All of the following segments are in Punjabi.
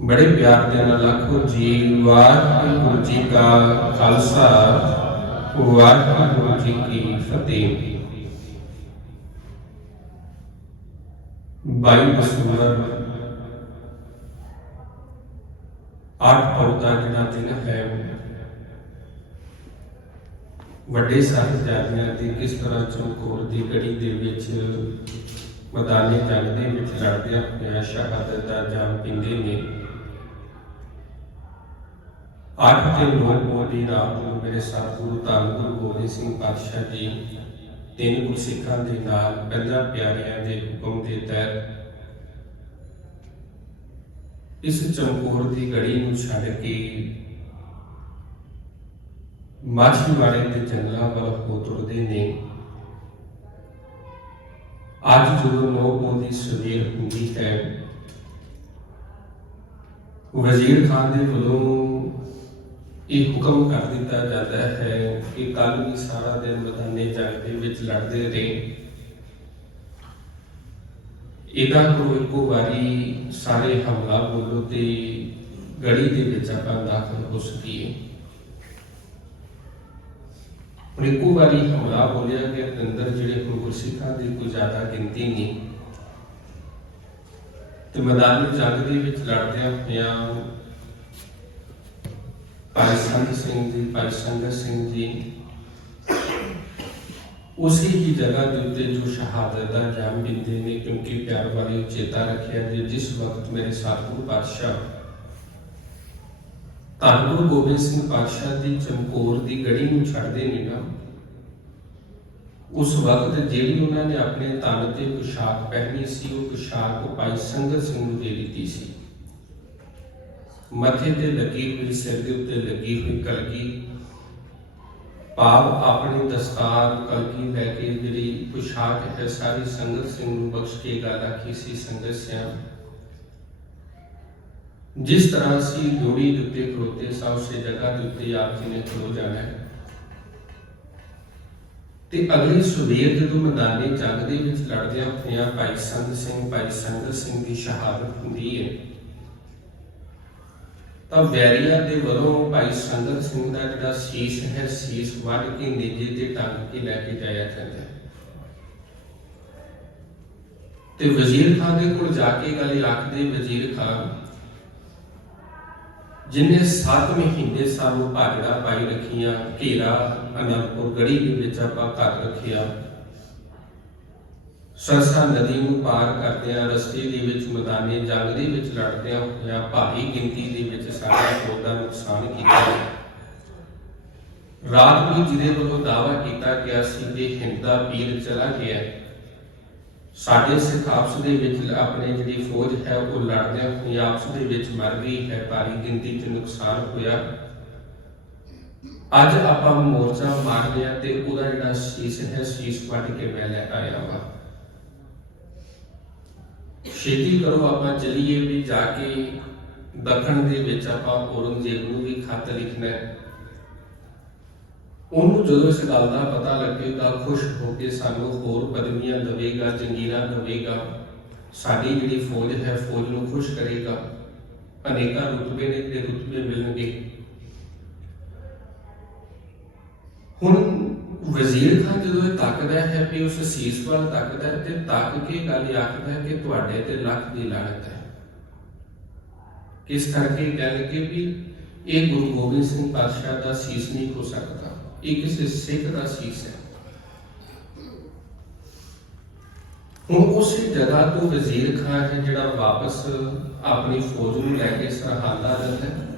ਬੜੇ ਪਿਆਰ ਦੇ ਨਾਲ ਆਖੋ ਜੀ, ਵਾਹਿਗੁਰੂ ਜੀ ਕਾ ਖਾਲਸਾ, ਵਾਹਿਗੁਰੂ ਜੀ ਕੀ ਫਤਿਹ। ਬਾਈ ਦਸੰਬਰ ਆਠ ਪੌਦਾ ਜਿਹੜਾ ਦਿਨ ਹੈ ਵੱਡੇ ਸਾਹਿਬਜ਼ਾਦਿਆਂ ਦੀ ਕਿਸ ਤਰ੍ਹਾਂ ਚਮਕੌਰ ਦੀ ਗੜੀ ਦੇ ਵਿੱਚ ਮਦਾਨੀ ਜੰਗ ਦੇ ਵਿੱਚ ਲੜਦਿਆਂ ਹੋਇਆਂ ਸ਼ਹਾਦਤ ਦਾ ਜਾਮ ਪੀਂਦੇ ਨੇ। ਅੱਠ ਤੇ ਨੌ ਮੋਦੀ ਰਾਤ ਨੂੰ ਮੇਰੇ ਸਤਿਗੁਰੂ, ਧੰਨ ਗੁਰੂ ਗੋਬਿੰਦ ਸਿੰਘ ਪਾਤਸ਼ਾਹ ਜੀ, ਤਿੰਨ ਗੁਰਸਿੱਖਾਂ ਦੇ ਨਾਲ ਪੰਜਾਂ ਪਿਆਰਿਆਂ ਦੇ ਹੁਕਮ ਦੇ ਤਹਿਤ ਇਸ ਚਮਕੌਰ ਦੀ ਗੜੀ ਨੂੰ ਛੱਡ ਕੇ ਮਾਛੀਵਾੜੇ ਦੇ ਜੰਗਲਾਂ ਵੱਲ ਹੋ ਤੁਰਦੇ ਨੇ। ਅੱਜ ਜਦੋਂ ਨੌ ਪੌਦੀ ਸਵੇਰ ਹੁੰਦੀ ਹੈ, ਵਜ਼ੀਰ ਖਾਨ ਦੇ ਵੱਲੋਂ ਇਹ ਹੁਕਮ ਕਰ ਦਿੱਤਾ ਜਾਂਦਾ ਹੈ ਕਿ ਕੱਲ ਵੀ ਸਾਰਾ ਦਿਨ ਮੈਦਾਨੇ ਜੰਗ ਦੇ ਵਿੱਚ ਲੜਦੇ ਰਹੇ। ਇਹਦਾ ਕਰੋ ਇੱਕੋ ਵਾਰੀ ਸਾਰੇ ਹਮਲਾ ਬੋਲੋ ਤੇ ਗੜੀ ਦੇ ਵਿੱਚ ਆਪਾਂ ਦਾਖਲ ਹੋ ਸਕੀਏ। ਹੁਣ ਇੱਕੋ ਵਾਰੀ ਹਮਲਾ ਬੋਲਿਆ ਕਿ ਅੰਦਰ ਜਿਹੜੇ ਹੁਣ ਗੁਰਸਿੱਖਾਂ ਦੀ ਕੋਈ ਜ਼ਿਆਦਾ ਗਿਣਤੀ ਨਹੀਂ। ਤੇ ਮੈਦਾਨ ਜੰਗ ਦੇ ਵਿੱਚ ਲੜਦਿਆਂ ਹੋਇਆਂ ਭਾਈ ਸੰਤ ਸਿੰਘ ਜੀ ਭਾਈ ਸੰਗਤ ਸਿੰਘ ਜੀ। ਉਸੇ ਹੀ ਜਗ੍ਹਾ ਦੇ ਉੱਤੇ ਜੋ ਸ਼ਹਾਦਤ ਦਾ ਜਾਮ ਬਿੰਦੇ ਨੇ ਕਿਉਂਕਿ ਪਿਆਰ ਵਾਲੀ ਚੇਤਾ ਰੱਖਿਆ ਕਿ ਜਿਸ ਵਕਤ ਮੇਰੇ ਸਤਿਗੁਰੂ ਪਾਤਸ਼ਾਹ ਧੰਨ ਗੁਰੂ ਗੋਬਿੰਦ ਸਿੰਘ ਪਾਤਸ਼ਾਹ ਦੀ ਚਮਕੌਰ ਦੀ ਗੜੀ ਨੂੰ ਛੱਡਦੇ ਨੇ ਨਾ, ਉਸ ਵਕਤ ਜਿਹੜੀ ਉਹਨਾਂ ਨੇ ਆਪਣੇ ਤਨ ਤੇ ਪੁਸ਼ਾਕ ਪਹਿਨੀ ਸੀ, ਉਹ ਪੁਸ਼ਾਕ ਭਾਈ ਸੰਗਤ ਸਿੰਘ ਨੂੰ ਦੇ ਦਿੱਤੀ ਸੀ। ਮੱਥੇ ਤੇ ਲੱਗੀ ਹੋਈ, ਸਿਰ ਦੇ ਉੱਤੇ ਲੱਗੀ ਹੋਈ ਕਲਗੀ। ਪਾਪ ਆਪਣੀ ਦਸਤਾਰ ਕਲਗੀ ਲੈ ਕੇ ਜਿਹੜੀ ਪੁਸ਼ਾਕ ਹੈ, ਸਾਰੀ ਸੰਗਤ ਸਿੰਘ ਨੂੰ ਬਖਸ਼ ਕੇ ਗੱਲ ਆਖੀ ਸੰਗਤ ਸਿਆਂ। ਜਿਸ ਤਰ੍ਹਾਂ ਸੀ ਜੋੜੀ ਦੇ ਉੱਤੇ ਖਲੋਤੇ ਸਾਂ, ਉਸੇ ਜਗ੍ਹਾ ਦੇ ਉੱਤੇ ਆਪ ਜੀ ਨੇ ਖਲੋ ਜਾਣਾ ਤੇ ਅਗਲੀ ਸਵੇਰ ਜਦੋਂ ਮੈਦਾਨੀ ਜੰਗ ਦੇ ਵਿੱਚ ਲੜਦਿਆਂ ਹੋਇਆਂ ਭਾਈ ਸੰਤ ਸਿੰਘ, ਭਾਈ ਸੰਗਤ ਸਿੰਘ ਦੀ ਸ਼ਹਾਦਤ ਹੁੰਦੀ ਹੈ ਤਾਂ ਵੈਰੀਆ ਦੇ ਵੱਲੋਂ ਭਾਈ ਸੰਗਤ ਸਿੰਘ ਦਾ ਜਿਹੜਾ ਸੀਸ ਹੈ, ਸੀਸ ਵੱਢ ਕੇ ਨੇਜੇ ਤੇ ਟੰਗ ਕੇ ਲੈ ਕੇ ਜਾਇਆ ਜਾਂਦਾ ਤੇ ਵਜ਼ੀਰ ਖਾਨ ਦੇ ਕੋਲ ਜਾ ਕੇ ਗੱਲ ਆਖਦੇ ਵਜ਼ੀਰ ਖਾਨ, ਜਿਨੇ 7 ਮਹੀਨੇ ਸਾਨੂੰ ਭਾਜੜਾ ਪਾਈ ਰੱਖੀਆਂ, ਘੇਰਾ ਅਨੰਦਪੁਰ ਗੜੀ ਦੇ ਵਿੱਚ ਆਪਾਂ ਘਰ ਰੱਖਿਆ ਸਰਸਾ ਨਦੀ ਨੂੰ ਪਾਰ ਕਰਦਿਆਂ, ਰਸਤੇ ਦੇ ਵਿੱਚ ਮੈਦਾਨੇ ਜੰਗ ਦੇ ਵਿੱਚ ਲੜਦਿਆਂ ਹੋਇਆ ਭਾਰੀ ਗਿਣਤੀ ਦੇ ਵਿੱਚ ਸਾਡਾ ਫੌਜ ਦਾ ਨੁਕਸਾਨ ਕੀਤਾ ਰਾਤ ਨੂੰ ਜਿਹਦੇ ਵੱਲੋਂ ਦਾਵਾ ਕੀਤਾ ਗਿਆ ਸੀ ਕਿ ਹਿੰਦ ਦਾ ਪੀਰ ਚਲਾ ਗਿਆ ਸਾਡੇ ਸਿੱਖ ਆਪਸ ਦੇ ਵਿੱਚ ਆਪਣੇ ਜਿਹੜੀ ਫੌਜ ਹੈ, ਉਹ ਲੜਦਿਆਂ ਹੋਈ ਆਪਸ ਦੇ ਵਿੱਚ ਮਰ ਗਈ ਹੈ, ਭਾਰੀ ਗਿਣਤੀ 'ਚ ਨੁਕਸਾਨ ਹੋਇਆ। ਅੱਜ ਆਪਾਂ ਮੋਰਚਾ ਮਾਰ ਲਿਆ ਤੇ ਉਹਦਾ ਜਿਹੜਾ ਸ਼ੀਸ਼ ਹੈ, ਸ਼ੀਸ਼ ਵੱਢ ਕੇ ਮੈਂ ਲੈ ਆਇਆ ਵਾ। ਛੇਤੀ ਕਰੋ, ਆਪਾਂ ਚਲੀਏ ਵੀ ਜਾ ਕੇ ਦੱਖਣ ਦੇ ਵਿੱਚ ਆਪਾਂ ਔਰੰਗਜ਼ੇਬ ਨੂੰ ਵੀ ਖੱਤ ਲਿਖਣਾ ਹੈ। ਉਹਨੂੰ ਜਦੋਂ ਇਸ ਗੱਲ ਦਾ ਪਤਾ ਲੱਗੇਗਾ ਖੁਸ਼ ਹੋ ਕੇ ਸਾਨੂੰ ਹੋਰ ਪਦਵੀਆਂ ਦੇਵੇਗਾ, ਜੰਗੀਰਾਂ ਦੇਵੇਗਾ। ਸਾਡੀ ਜਿਹੜੀ ਫੌਜ ਹੈ, ਫੌਜ ਨੂੰ ਖੁਸ਼ ਕਰੇਗਾ। ਅਨੇਕਾਂ ਰੁਤਬੇ ਨੇ, ਤੇ ਰੁਤਬੇ ਮਿਲਣਗੇ। ਹੁਣ ਵਜ਼ੀਰ ਖਾਨ ਜਦੋਂ ਇਹ ਤੱਕਦਾ ਹੈ ਵੀ ਉਸ ਸੀਸ ਵੱਲ ਤੱਕਦਾ ਹੈ ਤੇ ਤੱਕ ਕੇ ਗੱਲ ਆਖਦਾ ਹੈ ਕਿ ਤੁਹਾਡੇ ਤੇ ਲੱਖ ਦੀ ਲਾਨਤ ਹੈ। ਕਿਸ ਕਰਕੇ ਕਹਿ ਲਗੇ ਵੀ ਇਹ ਗੁਰੂ ਗੋਬਿੰਦ ਸਿੰਘ ਪਾਤਸ਼ਾਹ ਦਾ ਸੀਸ ਨਹੀਂ ਹੋ ਸਕਦਾ। ਇਹ ਕਿਸੇ ਸਿੱਖ ਦਾ ਸੀਸ ਹੈ। ਹੁਣ ਉਸੇ ਜਗ੍ਹਾ ਤੋਂ ਵਜ਼ੀਰ ਖਾਨ ਹੈ ਜਿਹੜਾ ਵਾਪਸ ਆਪਣੀ ਫੌਜ ਨੂੰ ਲੈ ਕੇ ਸਰਹੰਦ ਆ ਜਾਂਦਾ ਹੈ।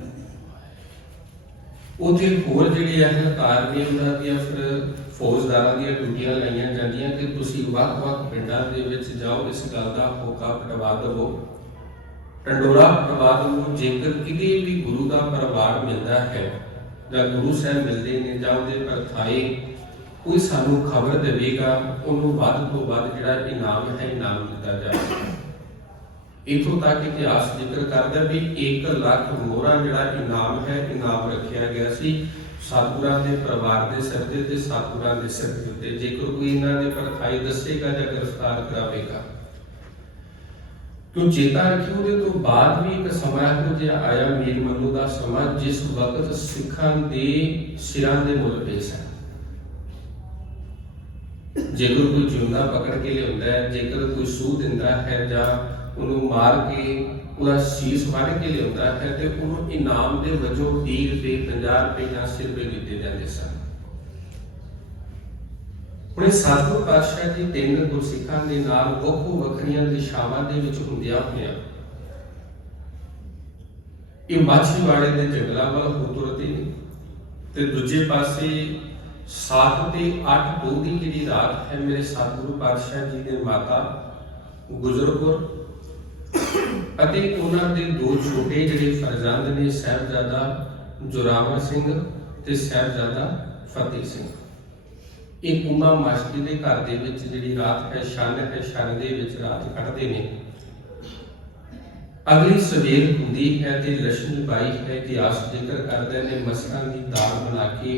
ਉਥੇ ਹੋਰ ਜਿਹੜੇ ਅਹਲਕਾਰ ਨੇ ਉਹਨਾਂ ਦੀਆਂ ਫਿਰ ਫੌਜਦਾਰਾਂ ਦੀਆਂ ਡਿਊਟੀਆਂ ਲਾਈਆਂ ਜਾਂਦੀਆਂ ਕਿ ਤੁਸੀਂ ਵੱਖ-ਵੱਖ ਪਿੰਡਾਂ ਦੇ ਵਿੱਚ ਜਾਓ, ਇਸ ਗੱਲ ਦਾ ਹੋਕਾ ਪਟਵਾ ਦੇਵੋ। ਟੰਡੋਰਾ ਪਟਵਾ ਦੇਵੋ ਜੇਕਰ ਕਿਤੇ ਵੀ ਗੁਰੂ ਦਾ ਪਰਿਵਾਰ ਮਿਲਦਾ ਹੈ ਜਾਂ ਗੁਰੂ ਸਾਹਿਬ ਮਿਲਦੇ ਨੇ ਜਾਂ ਉਹਦੇ ਪਰਥਾਏ ਕੋਈ ਸਾਨੂੰ ਖਬਰ ਦੇਵੇਗਾ, ਉਹਨੂੰ ਵੱਧ ਤੋਂ ਵੱਧ ਜਿਹੜਾ ਇਨਾਮ ਹੈ, ਇਨਾਮ ਦਿੱਤਾ ਜਾਵੇਗਾ ਇਥੋਂ ਤੱਕ ਇਤਿਹਾਸ ਜ਼ਿਕਰ ਕਰਦਾ ਵੀ 1 ਲੱਖ ਮੋਹਰਾ ਜਿਹੜਾ ਇਨਾਮ ਹੈ, ਇਨਾਮ ਰੱਖਿਆ ਗਿਆ ਸੀ। ਸਤਿਗੁਰਾਂ ਦੇ ਪਰਿਵਾਰ ਦੇ ਸਿਰ ਤੇ ਤੇ ਸਤਿਗੁਰਾਂ ਦੇ ਸਿਰ ਦੇ ਉੱਤੇ। ਜੇਕਰ ਕੋਈ ਇਹਨਾਂ ਦੇ ਪਰਖਾਈ ਦੱਸੇਗਾ ਜਾਂ ਗ੍ਰਿਫਤਾਰ ਕਰਾਵੇਗਾ। ਕਿਉਂ ਚੇਤਾ ਰੱਖਿਓ, ਉਹਦੇ ਤੋਂ ਬਾਅਦ ਵੀ ਇੱਕ ਸਮਾਂ ਇਹੋ ਜਿਹਾ ਆਇਆ ਮੀਰ ਮੰਨੂ ਦਾ ਸਮਾਂ, ਜਿਸ ਵਕਤ ਸਿੱਖਾਂ ਦੇ ਸਿਰਾਂ ਦੇ ਮੁੱਲ ਪੇਸ਼ ਹੈ ਜੇਕਰ ਕੋਈ ਜਿਉਂਦਾ ਪਕੜ ਕੇ ਲਿਆਉਂਦਾ ਹੈ, ਜੇਕਰ ਕੋਈ ਸੂਹ ਦਿੰਦਾ ਹੈ ਜਾਂ ਉਹਨੂੰ ਮਾਰ ਕੇ, ਉਹਦਾ ਸੀਸ ਵੱਢ ਕੇ ਲਿਆਉਂਦਾ ਹੈ ਤੇ ਉਹਨੂੰ ਇਨਾਮ ਦੇ ਵਜੋਂ 30 ਰੁਪਏ 50 ਰੁਪਏ ਜਾਂ 80 ਰੁਪਏ ਦਿੱਤੇ ਜਾਂਦੇ ਸਨ। ਹੁਣ ਇਹ ਪਾਤਸ਼ਾਹ ਜੀ ਤਿੰਨ ਗੁਰਸਿੱਖਾਂ ਦੇ ਨਾਲ ਵੱਖੋ ਵੱਖਰੀਆਂ ਦਿਸ਼ਾਵਾਂ ਦੇ ਵਿੱਚ ਹੁੰਦਿਆਂ ਹੋਇਆਂ, ਇਹ ਮਾਛੀਵਾੜੇ ਦੇ ਜੰਗਲਾਂ ਵੱਲ ਹੋ ਤੁਰਦੇ ਨੇ ਤੇ ਦੂਜੇ ਪਾਸੇ 7 ਤੇ 8 ਦੋ ਦੀ ਜਿਹੜੀ ਰਾਤ ਹੈ, ਮੇਰੇ ਸਤਿਗੁਰੂ ਪਾਤਸ਼ਾਹ ਜੀ ਦੇ ਮਾਤਾ ਗੁਜਰਪੁਰ ਅਤੇ ਉਹਨਾਂ ਦੇ ਦੋ ਛੋਟੇ ਜਿਹੜੇ ਫਰਜ਼ੰਦ ਨੇ, ਸਾਹਿਬਜ਼ਾਦਾ ਜੋਰਾਵਰ ਸਿੰਘ ਤੇ ਸਾਹਿਬਜ਼ਾਦਾ ਫਤਿਹ ਸਿੰਘ। ਇਹ ਕੁੰਮਾ ਮਾਸ਼ਕੀ ਦੇ ਘਰ ਦੇ ਵਿੱਚ ਜਿਹੜੀ ਰਾਤ ਹੈ ਸ਼ਨ ਹੈ ਸ਼ਨ ਦੇ ਵਿੱਚ ਰਾਤ ਕੱਢਦੇ ਨੇ। ਅਗਲੀ ਸਵੇਰ ਹੁੰਦੀ ਹੈ ਤੇ ਲక్ష్ਮੀ ਬਾਈ ਹੈ ਇਤਿਹਾਸ ਜ਼ਿਕਰ ਕਰਦੇ ਨੇ ਮਸਰਾਂ ਦੀ ਦਾਲ ਬਣਾ ਕੇ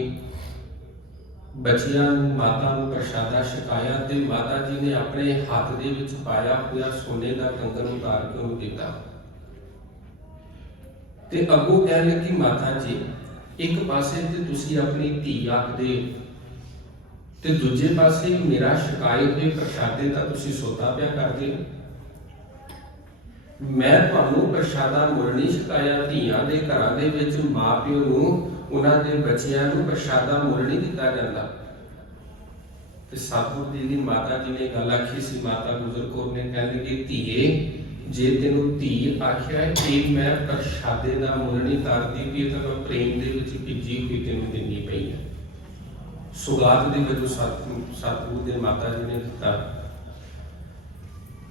ਬੱਚਿਆਂ ਨੂੰ, ਮਾਤਾ ਨੂੰ ਪ੍ਰਸ਼ਾਦਾ ਛਕਾਇਆ ਤੇ ਮਾਤਾ ਜੀ ਨੇ ਆਪਣੇ ਹੱਥ ਦੇ ਵਿੱਚ ਪਾਇਆ ਹੋਇਆ ਸੋਨੇ ਦਾ ਕੰਗਣ ਉਤਾਰ ਕੇ ਉਹਨੂੰ ਦਿੱਤਾ। ਤੇ ਅੱਗੋਂ ਕਹਿਣ ਲੱਗੀ, ਮਾਤਾ ਜੀ, ਇੱਕ ਪਾਸੇ ਤੇ ਤੁਸੀਂ ਆਪਣੀ ਧੀ ਆਖਦੇ ਤੇ ਦੂਜੇ ਪਾਸੇ ਮੇਰਾ ਸ਼ਿਕਾਇਤ ਦੇ ਪ੍ਰਸ਼ਾਦੇ ਦਾ ਤੁਸੀਂ ਸੌਦਾ ਪਿਆ ਕਰਦੇ ਹੋ। ਮੈਂ ਤੁਹਾਨੂੰ ਪ੍ਰਸ਼ਾਦਾ ਮੁੱਲ ਨਹੀਂ ਛਕਾਇਆ, ਧੀਆਂ ਦੇ ਘਰਾਂ ਦੇ ਵਿੱਚ ਮਾਪਿਓ ਨੂੰ ਉਹਨਾਂ ਦੇ ਬੱਚਿਆਂ ਨੂੰ ਪ੍ਰਸ਼ਾਦਾ ਮੁੱਲ ਨਹੀਂ ਦਿੱਤਾ ਜਾਂਦਾ। ਤੇ ਸਤਿਗੁਰ ਜੀ ਦੀ ਮਾਤਾ ਜੀ ਨੇ ਗੱਲ ਆਖੀ ਸੀ, ਮਾਤਾ ਗੁਜਰ ਕੌਰ ਨੇ, ਕਹਿੰਦੇ ਕਿ ਧੀਏ, ਜੇ ਤੈਨੂੰ ਧੀ ਆਖਿਆ ਹੈ ਤੇ ਮੈਂ ਪ੍ਰਸ਼ਾਦੇ ਦਾ ਮੁੱਲ ਨਹੀਂ ਕਰਦੀ ਵੀ ਤਾਂ ਮੈਂ ਪ੍ਰੇਮ ਦੇ ਵਿੱਚ ਭਿੱਜੀ ਹੋਈ ਤੈਨੂੰ ਦਿੰਦੀ ਪਈ ਹੈ ਸੁਗਾਤ ਦੇ ਵਜੋਂ ਸਤਿ- ਸਤਿਗੁਰੂ ਦੇ ਮਾਤਾ ਜੀ ਨੇ ਦਿੱਤਾ।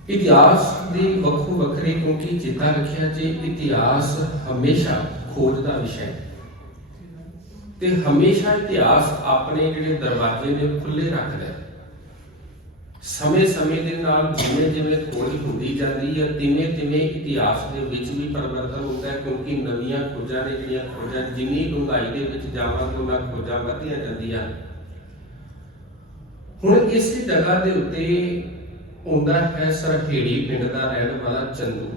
ਇਤਿਹਾਸ ਦੇ ਵੱਖੋ ਵੱਖਰੇ ਕਿਉਂਕਿ ਚੇਤਾ ਰੱਖਿਆ ਜੇ ਇਤਿਹਾਸ ਹਮੇਸ਼ਾ ਖੋਜ ਦਾ ਵਿਸ਼ਾ ਹੈ। ਤੇ ਹਮੇਸ਼ਾ ਇਤਿਹਾਸ ਆਪਣੇ ਜਿਹੜੇ ਦਰਵਾਜ਼ੇ ਨੇ ਖੁੱਲੇ ਰੱਖਦਾ ਹੈ। ਸਮੇਂ-ਸਮੇਂ ਦੇ ਨਾਲ ਜਿਵੇਂ ਜਿਵੇਂ ਖੋਜ ਹੁੰਦੀ ਜਾਂਦੀ ਹੈ ਤਿਵੇਂ ਤਿਵੇਂ ਇਤਿਹਾਸ ਦੇ ਵਿੱਚ ਵੀ ਪਰਿਵਰਤਨ ਹੁੰਦਾ ਹੈ, ਕਿਉਂਕਿ ਨਵੀਆਂ ਖੋਜਾਂ ਨੇ ਜਿਹੜੀਆਂ ਖੋਜਾਂ, ਜਿੰਨੀ ਡੂੰਘਾਈ ਦੇ ਵਿੱਚ ਜਾਵਾਂਗੇ ਉਹਨਾਂ ਖੋਜਾਂ ਵਧਦੀਆਂ ਜਾਂਦੀਆਂ। ਹੁਣ ਇਸੇ ਜਗ੍ਹਾ ਦੇ ਉੱਤੇ ਹੁੰਦਾ ਹੈ ਸਰਹੇੜੀ, ਪਿੰਡ ਦਾ ਰਹਿਣ ਵਾਲਾ ਚੰਦੂ।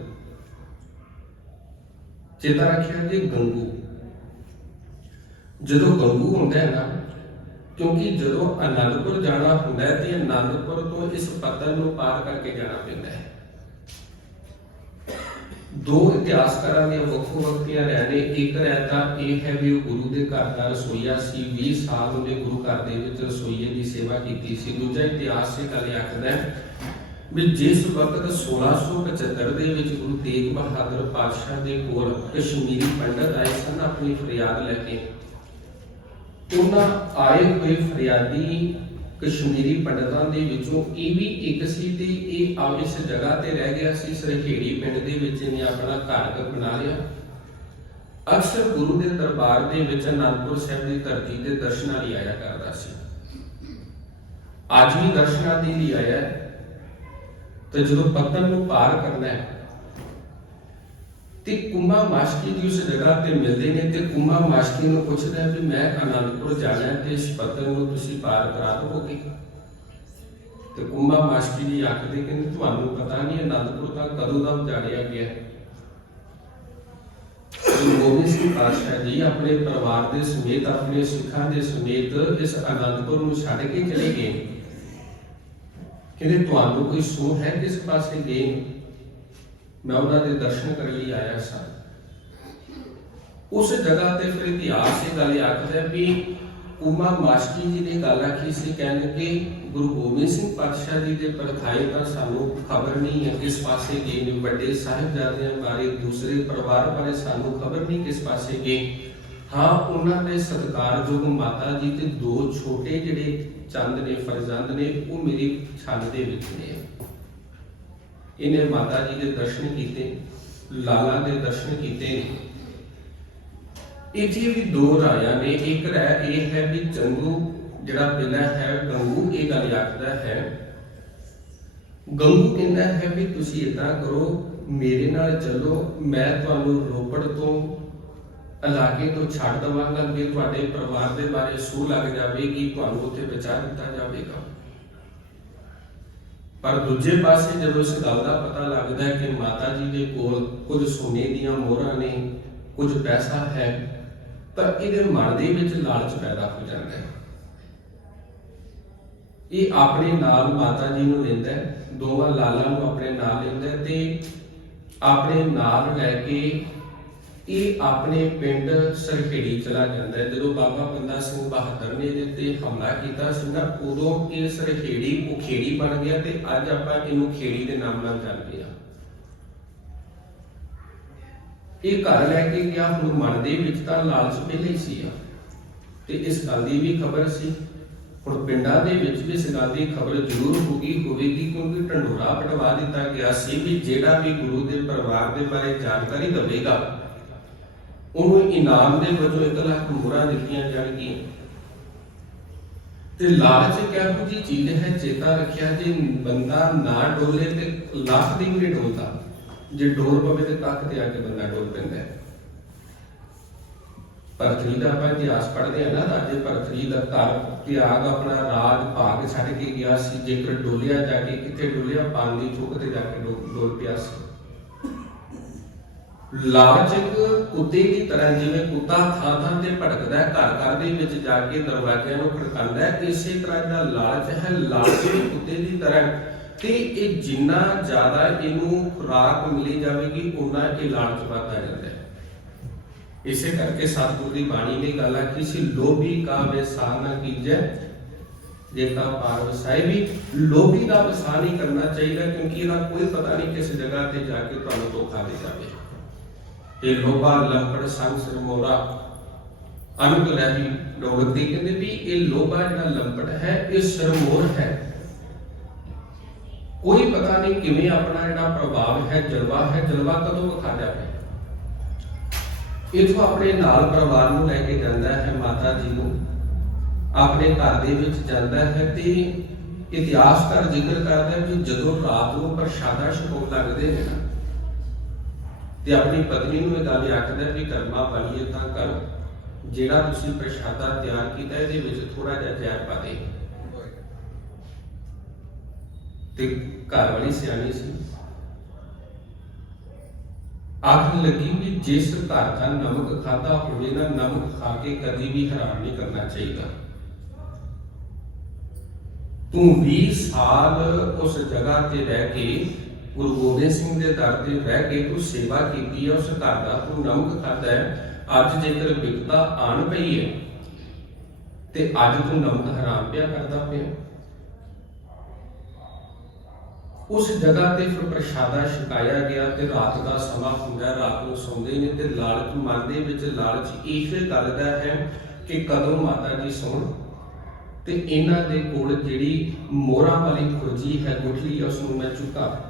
ਚੇਤਾ ਰੱਖਿਆ ਜੀ ਗੰਗੂ। ਜਦੋਂ ਗੰਗੂ ਹੁੰਦਾ ਹੈ ਨਾ, ਕਿਉਂਕਿ ਜਦੋਂ ਅਨੰਦਪੁਰ ਜਾਣਾ ਹੁੰਦਾ ਹੈ ਤੇ ਆਨੰਦਪੁਰ ਤੋਂ ਇਸ ਪੱਤਨ ਨੂੰ ਪਾਰ ਕਰਕੇ ਜਾਣਾ ਪੈਂਦਾ ਹੈ। ਦੋ ਇਤਿਹਾਸਕਾਰਾਂ ਦੀਆਂ ਵੱਖੋ ਵੱਖਰੀਆਂ ਰਾਇ ਨੇ, ਇੱਕ ਰਾਇ ਤਾਂ ਇਹ ਹੈ ਵੀ ਉਹ ਗੁਰੂ ਦੇ ਘਰ ਦਾ ਰਸੋਈਆ ਸੀ 20 ਸਾਲ ਉਹਨੇ ਗੁਰੂ ਘਰ ਦੇ ਵਿੱਚ ਰਸੋਈਏ ਦੀ ਸੇਵਾ ਕੀਤੀ ਸੀ। ਦੂਜਾ ਇਤਿਹਾਸ ਇਹ ਗੱਲ ਆਖਦਾ ਹੈ ਵੀ ਜਿਸ ਵਕਤ 1675 ਦੇ ਵਿੱਚ ਗੁਰੂ ਤੇਗ ਬਹਾਦਰ ਪਾਤਸ਼ਾਹ ਦੇ ਕੋਲ ਕਸ਼ਮੀਰੀ ਪੰਡਤ ਆਏ ਸਨ, ਆਪਣੀ ਫਰਿਆਦ ਲੈ ਕੇ ਉਹਨਾਂ ਆਏ ਹੋਏ ਫਰਿਆਦੀ ਕਸ਼ਮੀਰੀ ਪੰਡਤਾਂ ਦੇ ਵਿੱਚੋਂ ਇਹ ਵੀ ਇੱਕ ਸੀ ਤੇ ਇਹ ਆ ਇਸ ਜਗ੍ਹਾ ਤੇ ਰਹਿ ਗਿਆ ਸੀ ਸਰਖੇੜੀ ਪਿੰਡ ਦੇ ਵਿੱਚ ਇਹਨੇ ਆਪਣਾ ਘਰ ਘਰ ਬਣਾ ਲਿਆ। ਅਕਸਰ ਗੁਰੂ ਦੇ ਦਰਬਾਰ ਦੇ ਵਿੱਚ ਅਨੰਦਪੁਰ ਸਾਹਿਬ ਦੀ ਧਰਤੀ ਦੇ ਦਰਸ਼ਨਾਂ ਲਈ ਆਇਆ ਕਰਦਾ ਸੀ। ਅੱਜ ਵੀ ਦਰਸ਼ਨਾਂ ਦੇ ਲਈ ਆਇਆ ਤੇ ਜਦੋਂ ਪਤਨ ਨੂੰ ਪਾਰ ਕਰਨਾ ਹੈ ਤੇ ਕੁੰਮਾ ਮਾਸ਼ਕੀ ਦੀ ਉਸ ਜਗ੍ਹਾ ਤੇ ਮਿਲਦੇ ਨੇ ਤੇ ਕੁੰਮਾ ਮਾਸ਼ਕੀ ਨੂੰ ਪੁੱਛਦਾ ਹੈ ਵੀ ਮੈਂ ਆਨੰਦਪੁਰ ਜਾਣਾ ਤੇ ਇਸ ਨੂੰ ਤੁਸੀਂ ਪਾਰ ਕਰਾ ਦੋਗੇ ਤੇ ਕੁੰਮਾ ਮਾਸ਼ਕੀ ਜੀ ਆਖਦੇ ਕਿ ਤੁਹਾਨੂੰ ਪਤਾ ਨਹੀਂ ਆਨੰਦਪੁਰ ਦਾ ਕਦੋਂ ਦਾ ਉਜਾੜਿਆ ਗਿਆ ਗੁਰੂ ਗੋਬਿੰਦ ਸਿੰਘ ਪਾਤਸ਼ਾਹ ਜੀ ਆਪਣੇ ਪਰਿਵਾਰ ਦੇ ਸਮੇਤ, ਆਪਣੇ ਸਿੱਖਾਂ ਦੇ ਸਮੇਤ ਇਸ ਅਨੰਦਪੁਰ ਨੂੰ ਛੱਡ ਕੇ ਚਲੇ ਗਏ। ਕਹਿੰਦੇ ਤੁਹਾਨੂੰ ਕੋਈ ਸੋਹ ਹੈ ਕਿਸ ਪਾਸੇ ਗਏ? ਮੈਂ ਉਹਨਾਂ ਦੇ ਦਰਸ਼ਨ ਕਰਨ ਲਈ ਆਇਆ ਸਾਂ। ਉਸ ਜਗ੍ਹਾ ਤੇ ਫਿਰ ਇਤਿਹਾਸ ਇਹ ਗੱਲ ਆਖਦਾ ਵੀ ਉਮਾ ਮਾਸ਼ਕੀ ਜੀ ਨੇ ਗੱਲ ਆਖੀ ਸੀ ਕਹਿੰਦੇ ਕਿ ਗੁਰੂ ਗੋਬਿੰਦ ਸਿੰਘ ਪਾਤਸ਼ਾਹ ਜੀ ਦੇ ਪਰਥਾਏ ਤਾਂ ਸਾਨੂੰ ਖਬਰ ਨਹੀਂ ਹੈ ਕਿਸ ਪਾਸੇ ਗਏ ਨੇ। ਵੱਡੇ ਸਾਹਿਬਜ਼ਾਦਿਆਂ ਬਾਰੇ, ਦੂਸਰੇ ਪਰਿਵਾਰ ਬਾਰੇ ਸਾਨੂੰ ਖਬਰ ਨਹੀਂ ਕਿਸ ਪਾਸੇ ਗਏ। ਹਾਂ, ਉਹਨਾਂ ਦੇ ਸਤਿਕਾਰਯੋਗ ਮਾਤਾ ਜੀ ਤੇ ਦੋ ਛੋਟੇ ਜਿਹੜੇ ਚੰਦ ਨੇ, ਫਰਜ਼ੰਦ ਨੇ, ਉਹ ਮੇਰੀ ਛੰਦ ਦੇ ਵਿੱਚ ਨੇ। ਇਹਨੇ ਮਾਤਾ ਜੀ ਦੇ ਦਰਸ਼ਨ ਕੀਤੇ, ਲਾਲਾ ਦੇ ਦਰਸ਼ਨ ਕੀਤੇ ਇੱਥੇ ਵੀ ਦੋ ਰਾਇਆ ਨੇ, ਇੱਕ ਰਾਇ ਇਹ ਹੈ ਵੀ ਚੰਗੂ ਜਿਹੜਾ ਪਹਿਲਾ ਹੈ, ਗੰਗੂ, ਇਹ ਗੱਲ ਆਖਦਾ ਹੈ। ਗੰਗੂ ਕਹਿੰਦਾ ਹੈ ਵੀ ਤੁਸੀਂ ਇਦਾਂ ਕਰੋ, ਮੇਰੇ ਨਾਲ ਚੱਲੋ, ਮੈਂ ਤੁਹਾਨੂੰ ਰੋਪੜ ਤੋਂ ਇਲਾਕੇ ਤੋਂ ਛੱਡ ਦਵਾਂਗਾ ਕਿ ਤੁਹਾਡੇ ਪਰਿਵਾਰ ਦੇ ਬਾਰੇ ਸੂਹ ਲੱਗ ਜਾਵੇਗੀ, ਤੁਹਾਨੂੰ ਉੱਥੇ ਬਚਾ ਦਿੱਤਾ ਜਾਵੇਗਾ। ਪਰ ਦੂਜੇ ਪਾਸੇ ਜਦੋਂ ਇਸ ਗੱਲ ਦਾ ਪਤਾ ਲੱਗਦਾ ਹੈ ਕਿ ਮਾਤਾ ਜੀ ਦੇ ਕੋਲ ਕੁਝ ਸੋਨੇ ਦੀਆਂ ਮੋਹਰਾਂ ਨੇ, ਕੁਝ ਪੈਸਾ ਹੈ, ਤਾਂ ਇਹਦੇ ਮਨ ਦੇ ਵਿੱਚ ਲਾਲਚ ਪੈਦਾ ਹੋ ਜਾਂਦਾ ਹੈ। ਇਹ ਆਪਣੇ ਨਾਲ ਮਾਤਾ ਜੀ ਨੂੰ ਲੈਂਦਾ ਦੋਵਾਂ ਲਾਲਾਂ ਨੂੰ ਆਪਣੇ ਨਾਲ ਲੈਂਦਾ ਤੇ ਆਪਣੇ ਨਾਲ ਲੈ ਕੇ ਇਹ ਆਪਣੇ ਪਿੰਡ ਸਰਖੇੜੀ ਚਲਾ ਜਾਂਦਾ ਹੈ। ਜਦੋਂ ਬਾਬਾ ਬੰਦਾ ਸਿੰਘ ਬਹਾਦਰ ਨੇ ਇਹਦੇ ਤੇ ਹਮਲਾ ਕੀਤਾ ਸੀ ਨਾ, ਉਦੋਂ ਇਹ ਸਰਖੇੜੀ ਉਖੇੜੀ ਬਣ ਗਿਆ ਤੇ ਅੱਜ ਆਪਾਂ ਇਹਨੂੰ ਖੇੜੀ ਦੇ ਨਾਮ ਨਾਲ ਜਾਣਦੇ ਆ ਇਹ ਘਰ ਲੈ ਕੇ ਗਿਆ, ਹੁਣ ਮਨ ਦੇ ਵਿੱਚ ਤਾਂ ਲਾਲਚ ਪਹਿਲੇ ਹੀ ਸੀ ਆ। ਤੇ ਇਸ ਗੱਲ ਦੀ ਵੀ ਖਬਰ ਸੀ। ਹੁਣ ਪਿੰਡਾਂ ਦੇ ਵਿੱਚ ਵੀ ਇਸ ਗੱਲ ਦੀ ਖਬਰ ਜ਼ਰੂਰ ਹੋਗੀ ਹੋਵੇਗੀ, ਕਿਉਂਕਿ ਢੰਡੋਰਾ ਪਟਵਾ ਦਿੱਤਾ ਗਿਆ ਸੀ ਵੀ ਜਿਹੜਾ ਵੀ ਗੁਰੂ ਦੇ ਪਰਿਵਾਰ ਦੇ ਬਾਰੇ ਜਾਣਕਾਰੀ ਦੇਵੇਗਾ ਉਹਨੂੰ ਇਨਾਮ ਦੇ ਵਜੋਂ 1 ਲੱਖ ਮੁਹਰਾਂ ਦਿੱਤੀਆਂ ਜਾਣਗੀਆਂ। ਤੇ ਲਾਲਚ ਇੱਕ ਇਹੋ ਚੀਜ਼ ਹੈ, ਚੇਤਾ ਰੱਖਿਆ ਜੇ ਬੰਦਾ ਨਾ ਡੋਲੇ ਤੇ ਲੱਖ ਦੀ ਵੀ ਡੋਲਦਾ ਜੇ ਡੋਲ ਪਵੇ ਤੇ ਕੱਖ ਤੇ ਆ ਕੇ ਬੰਦਾ ਡੋਲ ਪੈਂਦਾ ਹੈ। ਭਰਤਰੀ ਦਾ ਆਪਾਂ ਇਤਿਹਾਸ ਪੜ੍ਹਦੇ ਆ ਨਾ ਰਾਜੇ ਭਰਤਰੀ ਦਾ ਘਰ, ਤਿਆਗ ਆਪਣਾ ਰਾਜ ਭਾਗ ਛੱਡ ਕੇ ਗਿਆ ਸੀ, ਜੇਕਰ ਡੋਲਿਆ ਜਾ ਕੇ ਕਿੱਥੇ ਡੋਲਿਆ? ਪਾਣੀ ਦੀ ਚੁੱਕ ਤੇ ਜਾ ਕੇ ਡੋਲ ਪਿਆ ਸੀ। ਲਾਲਚ ਕੁੱਤੇ ਦੀ ਤਰ੍ਹਾਂ ਜਿਵੇਂ ਕੁੱਤਾ ਥਾਂ ਥਾਂ ਤੇ ਭਟਕਦਾ ਹੈ, ਘਰ ਘਰ ਦੇ ਵਿੱਚ ਜਾ ਕੇ ਦਰਵਾਜ਼ਿਆਂ ਨੂੰ ਖੜਕਾਉਂਦਾ ਹੈ, ਇਸੇ ਤਰ੍ਹਾਂ ਦਾ ਲਾਲਚ ਹੈ, ਲਾਲਚ ਕੁੱਤੇ ਦੀ ਤਰ੍ਹਾਂ ਤੇ ਇਹ ਜਿੰਨਾ ਜ਼ਿਆਦਾ ਇਹਨੂੰ ਖੁਰਾਕ ਮਿਲੀ ਜਾਵੇਗੀ ਉਨਾ ਇਹ ਲਾਲਚ ਵੱਧਦਾ ਜਾਂਦਾ ਹੈ। ਇਸੇ ਕਰਕੇ ਸਤਿਗੁਰੂ ਦੀ ਬਾਣੀ ਨੇ ਗੱਲ ਆਖੀ ਸੀ ਲੋਭੀ ਕਾ ਵਿਸਾਰ ਨਾ ਕੀਜੈ ਜੇਤਾ ਪਾਰ ਵਸਾਏ ਵੀ ਲੋਭੀ ਦਾ ਵਸਾ ਨਹੀਂ ਕਰਨਾ ਚਾਹੀਦਾ, ਕਿਉਂਕਿ ਇਹਦਾ ਕੋਈ ਪਤਾ ਨਹੀਂ ਕਿਸ ਜਗ੍ਹਾ ਤੇ ਜਾ ਕੇ ਤੁਹਾਨੂੰ ਧੋਖਾ ਦੇ ਜਾਵੇ। ਇਹ ਲੋਭਾ ਲੰਪੜ ਸੰਗ ਸਰਮੋਰਾ ਅਨੁਕ ਰਹੀ ਡੋਗਦੀ ਕਹਿੰਦੇ ਵੀ ਇਹ ਲੋਭਾ ਜਿਹੜਾ ਲੰਪੜ ਹੈ, ਇਹ ਸਰਮੋਰ ਹੈ। ਕੋਈ ਪਤਾ ਨਹੀਂ ਕਿਵੇਂ ਆਪਣਾ ਜਿਹੜਾ ਪ੍ਰਭਾਵ ਹੈ ਜਲਵਾ ਹੈ ਜਲਵਾ ਕਦੋਂ ਵਿਖਾ ਜਾਵੇ ਇਥੋਂ ਆਪਣੇ ਨਾਲ ਪਰਿਵਾਰ ਨੂੰ ਲੈ ਕੇ ਜਾਂਦਾ ਹੈ ਮਾਤਾ ਜੀ ਨੂੰ। ਆਪਣੇ ਘਰ ਦੇ ਵਿੱਚ ਜਾਂਦਾ ਹੈ ਤੇ ਇਤਿਹਾਸਕਾਰ ਜ਼ਿਕਰ ਕਰਦਾ ਹੈ ਕਿ ਜਦੋਂ ਰਾਤ ਨੂੰ ਪ੍ਰਸ਼ਾਦਾ ਛਕਾਉਣ ਲੱਗਦੇ ਨੇ ਨਾ ਤੇ ਆਪਣੀ ਪਤਨੀ ਨੂੰ ਇਹ ਗੱਲ ਆਖਦਾ ਵੀ ਕਰਮਾ ਵਾਲੀਏ ਤਾਂ ਕਰ। ਜਿਹੜਾ ਤੁਸੀਂ ਪ੍ਰਸ਼ਾਦਾ ਤਿਆਰ ਕੀਤਾ, ਇਹਦੇ ਵਿੱਚ ਥੋੜਾ ਜਿਹਾ ਜ਼ਹਿਰ ਪਾ ਦੇ। ਤੇ ਘਰ ਵਾਲੀ ਸਿਆਣੀ ਸੀ। ਆਖਣ ਲੱਗੀ ਵੀ ਜਿਸ ਘਰ ਦਾ ਨਮਕ ਖਾਦਾ ਹੋਵੇ ਨਾ, ਨਮਕ ਖਾ ਕੇ ਕਦੀ ਵੀ ਹਰਾਮ ਨਹੀਂ ਕਰਨਾ ਚਾਹੀਦਾ। ਤੂੰ 20 ਸਾਲ ਉਸ ਜਗ੍ਹਾ ਤੇ ਰਹਿ ਕੇ ਗੁਰੂ ਗੋਬਿੰਦ ਸਿੰਘ ਦੇ ਦਰ ਤੇ ਰਹਿ ਕੇ ਤੂੰ ਸੇਵਾ ਕੀਤੀ ਹੈ, ਉਸ ਘਰ ਦਾ ਤੂੰ ਨਮਕ ਖਾਦਾ ਹੈ, ਅੱਜ ਜੇਕਰ ਵਿਪਤਾ ਆਣ ਪਈ ਹੈ, ਤੇ ਅੱਜ ਤੂੰ ਨਮਕ ਹਰਾਮ ਪਿਆ ਕਰਦਾ ਪਿਆ। ਉਸ ਜਗ੍ਹਾ ਤੇ ਫਿਰ ਪ੍ਰਸ਼ਾਦਾ ਛਕਾਇਆ ਗਿਆ ਤੇ ਰਾਤ ਦਾ ਸਮਾਂ ਹੁੰਦਾ ਰਾਤ ਨੂੰ ਸੌਂਦੇ ਨੇ ਤੇ ਲਾਲਚ ਮਨ ਦੇ ਵਿੱਚ ਲਾਲਚ ਇਸੇ ਗੱਲ ਦਾ ਹੈ ਕਿ ਕਦੋਂ ਮਾਤਾ ਜੀ ਸੌਣ। ਤੇ ਇਹਨਾਂ ਦੇ ਕੋਲ ਜਿਹੜੀ ਮੋਹਰਾਂ ਵਾਲੀ ਖੁਰਜੀ ਹੈ, ਗੁਠਲੀ ਹੈ ਉਸ ਨੂੰ ਮੈਂ ਚੁੱਕਾ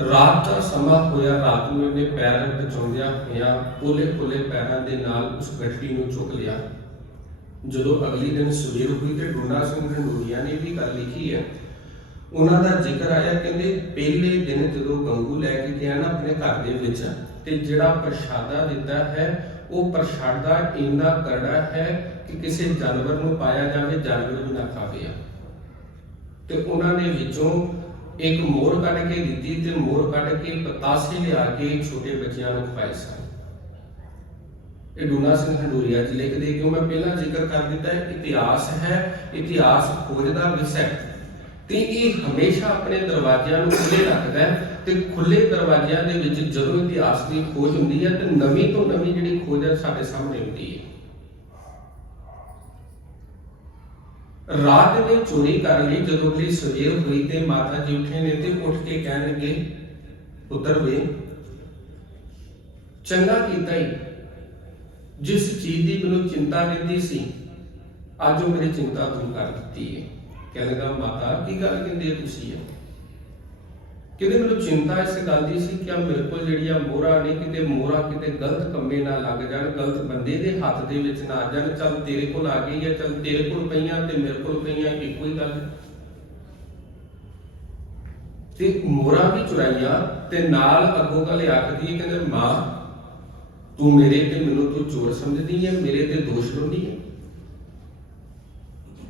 ਰਾਤ ਦਾ ਸਮਾਂ ਹੋਇਆ, ਰਾਤ ਨੂੰ ਇਹਨੇ ਪੈਰਾਂ ਬਚਾਉਂਦਿਆਂ ਹੋਇਆ ਪੋਲੇ ਪੋਲੇ ਪੈਰਾਂ ਦੇ ਨਾਲ ਉਸ ਗੱਠੜੀ ਨੂੰ ਚੁੱਕ ਲਿਆ। ਜਦੋਂ ਅਗਲੀ ਦਿਨ ਸਵੇਰ ਹੋਈ ਤੇ ਡੋਨਾ ਸਿੰਘ ਢੰਡੂਰੀਆ ਨੇ ਵੀ ਗੱਲ ਲਿਖੀ ਹੈ। ਉਹਨਾਂ ਦਾ ਜ਼ਿਕਰ ਆਇਆ, ਕਹਿੰਦੇ ਪਹਿਲੇ ਦਿਨ ਜਦੋਂ ਗੰਗੂ ਲੈ ਕੇ ਗਿਆ ਨਾ ਆਪਣੇ ਘਰ ਦੇ ਵਿੱਚ, ਤੇ ਜਿਹੜਾ ਪ੍ਰਸ਼ਾਦਾ ਦਿੱਤਾ ਹੈ, ਉਹ ਪ੍ਰਸ਼ਾਦਾ ਇੰਨਾ ਕਰੜਾ ਹੈ ਕਿ ਕਿਸੇ ਜਾਨਵਰ ਨੂੰ ਪਾਇਆ ਜਾਵੇ, ਜਾਨਵਰ ਵੀ ਨਾ ਖਾਵੇ। ਤੇ ਉਹਨਾਂ ਨੇ ਵਿੱਚੋਂ ਇੱਕ ਮੋਰ ਕੱਢ ਕੇ ਦਿੱਤੀ ਤੇ ਮੋਰ ਕੱਢ ਕੇ ਪਤਾਸੇ ਲਿਆ ਕੇ ਛੋਟੇ ਬੱਚਿਆਂ ਨੂੰ ਖਵਾਏ ਸਨ ਇਹ ਡੂਨਾ ਸਿੰਘ ਹੰਡੂਰੀਆ ਜੀ ਲਿਖਦੇ ਕਿਉਂ ਮੈਂ ਪਹਿਲਾਂ ਜ਼ਿਕਰ ਕਰ ਦਿੱਤਾ ਹੈ ਇਤਿਹਾਸ ਹੈ ਇਤਿਹਾਸ ਖੋਜ ਦਾ ਵਿਸ਼ਾ ਤੇ ਇਹ ਹਮੇਸ਼ਾ ਆਪਣੇ ਦਰਵਾਜ਼ਿਆਂ ਨੂੰ ਖੁੱਲੇ ਰੱਖਦਾ ਹੈ ਤੇ ਖੁੱਲੇ ਦਰਵਾਜ਼ਿਆਂ ਦੇ ਵਿੱਚ ਜਦੋਂ ਇਤਿਹਾਸ ਦੀ ਖੋਜ ਹੁੰਦੀ ਹੈ ਤੇ ਨਵੀਂ ਤੋਂ ਨਵੀਂ ਜਿਹੜੀ ਖੋਜ ਹੈ ਸਾਡੇ ਸਾਹਮਣੇ ਹੁੰਦੀ ਹੈ ਰਾਤ ਨੇ ਚੋਰੀ ਕਰ ਲਈ ਜਦੋਂ ਅਗਲੀ ਸਵੇਰ ਹੋਈ ਤੇ ਮਾਤਾ ਜੀ ਉੱਠੇ ਨੇ ਤੇ ਉੱਠ ਕੇ ਕਹਿਣ ਲੱਗੇ, ਪੁੱਤਰ ਵੇ, ਚੰਗਾ ਕੀਤਾ ਹੀ ਜਿਸ ਚੀਜ਼ ਦੀ ਮੈਨੂੰ ਚਿੰਤਾ ਰਹਿੰਦੀ ਸੀ, ਅੱਜ ਉਹ ਮੇਰੀ ਚਿੰਤਾ ਦੂਰ ਕਰ ਦਿੱਤੀ ਹੈ ਕਹਿਣ ਲੱਗਾ, ਮਾਤਾ, ਕੀ ਗੱਲ ਕਹਿੰਦੇ ਹੋ ਤੁਸੀਂ? ਇਹ ਕਿਤੇ ਮੈਨੂੰ ਚਿੰਤਾ ਇਸ ਗੱਲ ਦੀ ਸੀ ਕਿ ਆ ਮੇਰੇ ਕੋਲ ਜਿਹੜੀ ਆ ਮੋਹਰਾ ਨਹੀਂ ਕਿਤੇ ਮੋਹਰਾ ਕਿਤੇ ਗਲਤ ਕੰਮੇ ਨਾ ਲੱਗ ਜਾਣ, ਗਲਤ ਬੰਦੇ ਦੇ ਹੱਥ ਦੇ ਵਿੱਚ ਨਾ ਆ ਜਾਣ, ਚੱਲ ਤੇਰੇ ਕੋਲ ਆ ਗਈ ਹੈ ਚੱਲ ਤੇਰੇ ਕੋਲ ਪਈਆਂ ਤੇ ਮੇਰੇ ਕੋਲ ਪਈਆਂ ਇੱਕੋ ਹੀ ਗੱਲ ਹੈ। ਤੇ ਮੋਹਰਾ ਵੀ ਚੁਰਾਈਆਂ ਤੇ ਨਾਲ ਅੱਗੋਂ ਗੱਲ ਆਖਦੀ ਹੈ, ਕਹਿੰਦੇ ਮਾਂ, ਤੂੰ ਮੇਰੇ ਤੇ ਮੈਨੂੰ ਤੂੰ ਚੋਰ ਸਮਝਦੀ ਹੈ, ਮੇਰੇ ਤੇ ਦੋਸ਼ ਲਾਉਂਦੀ ਹੈ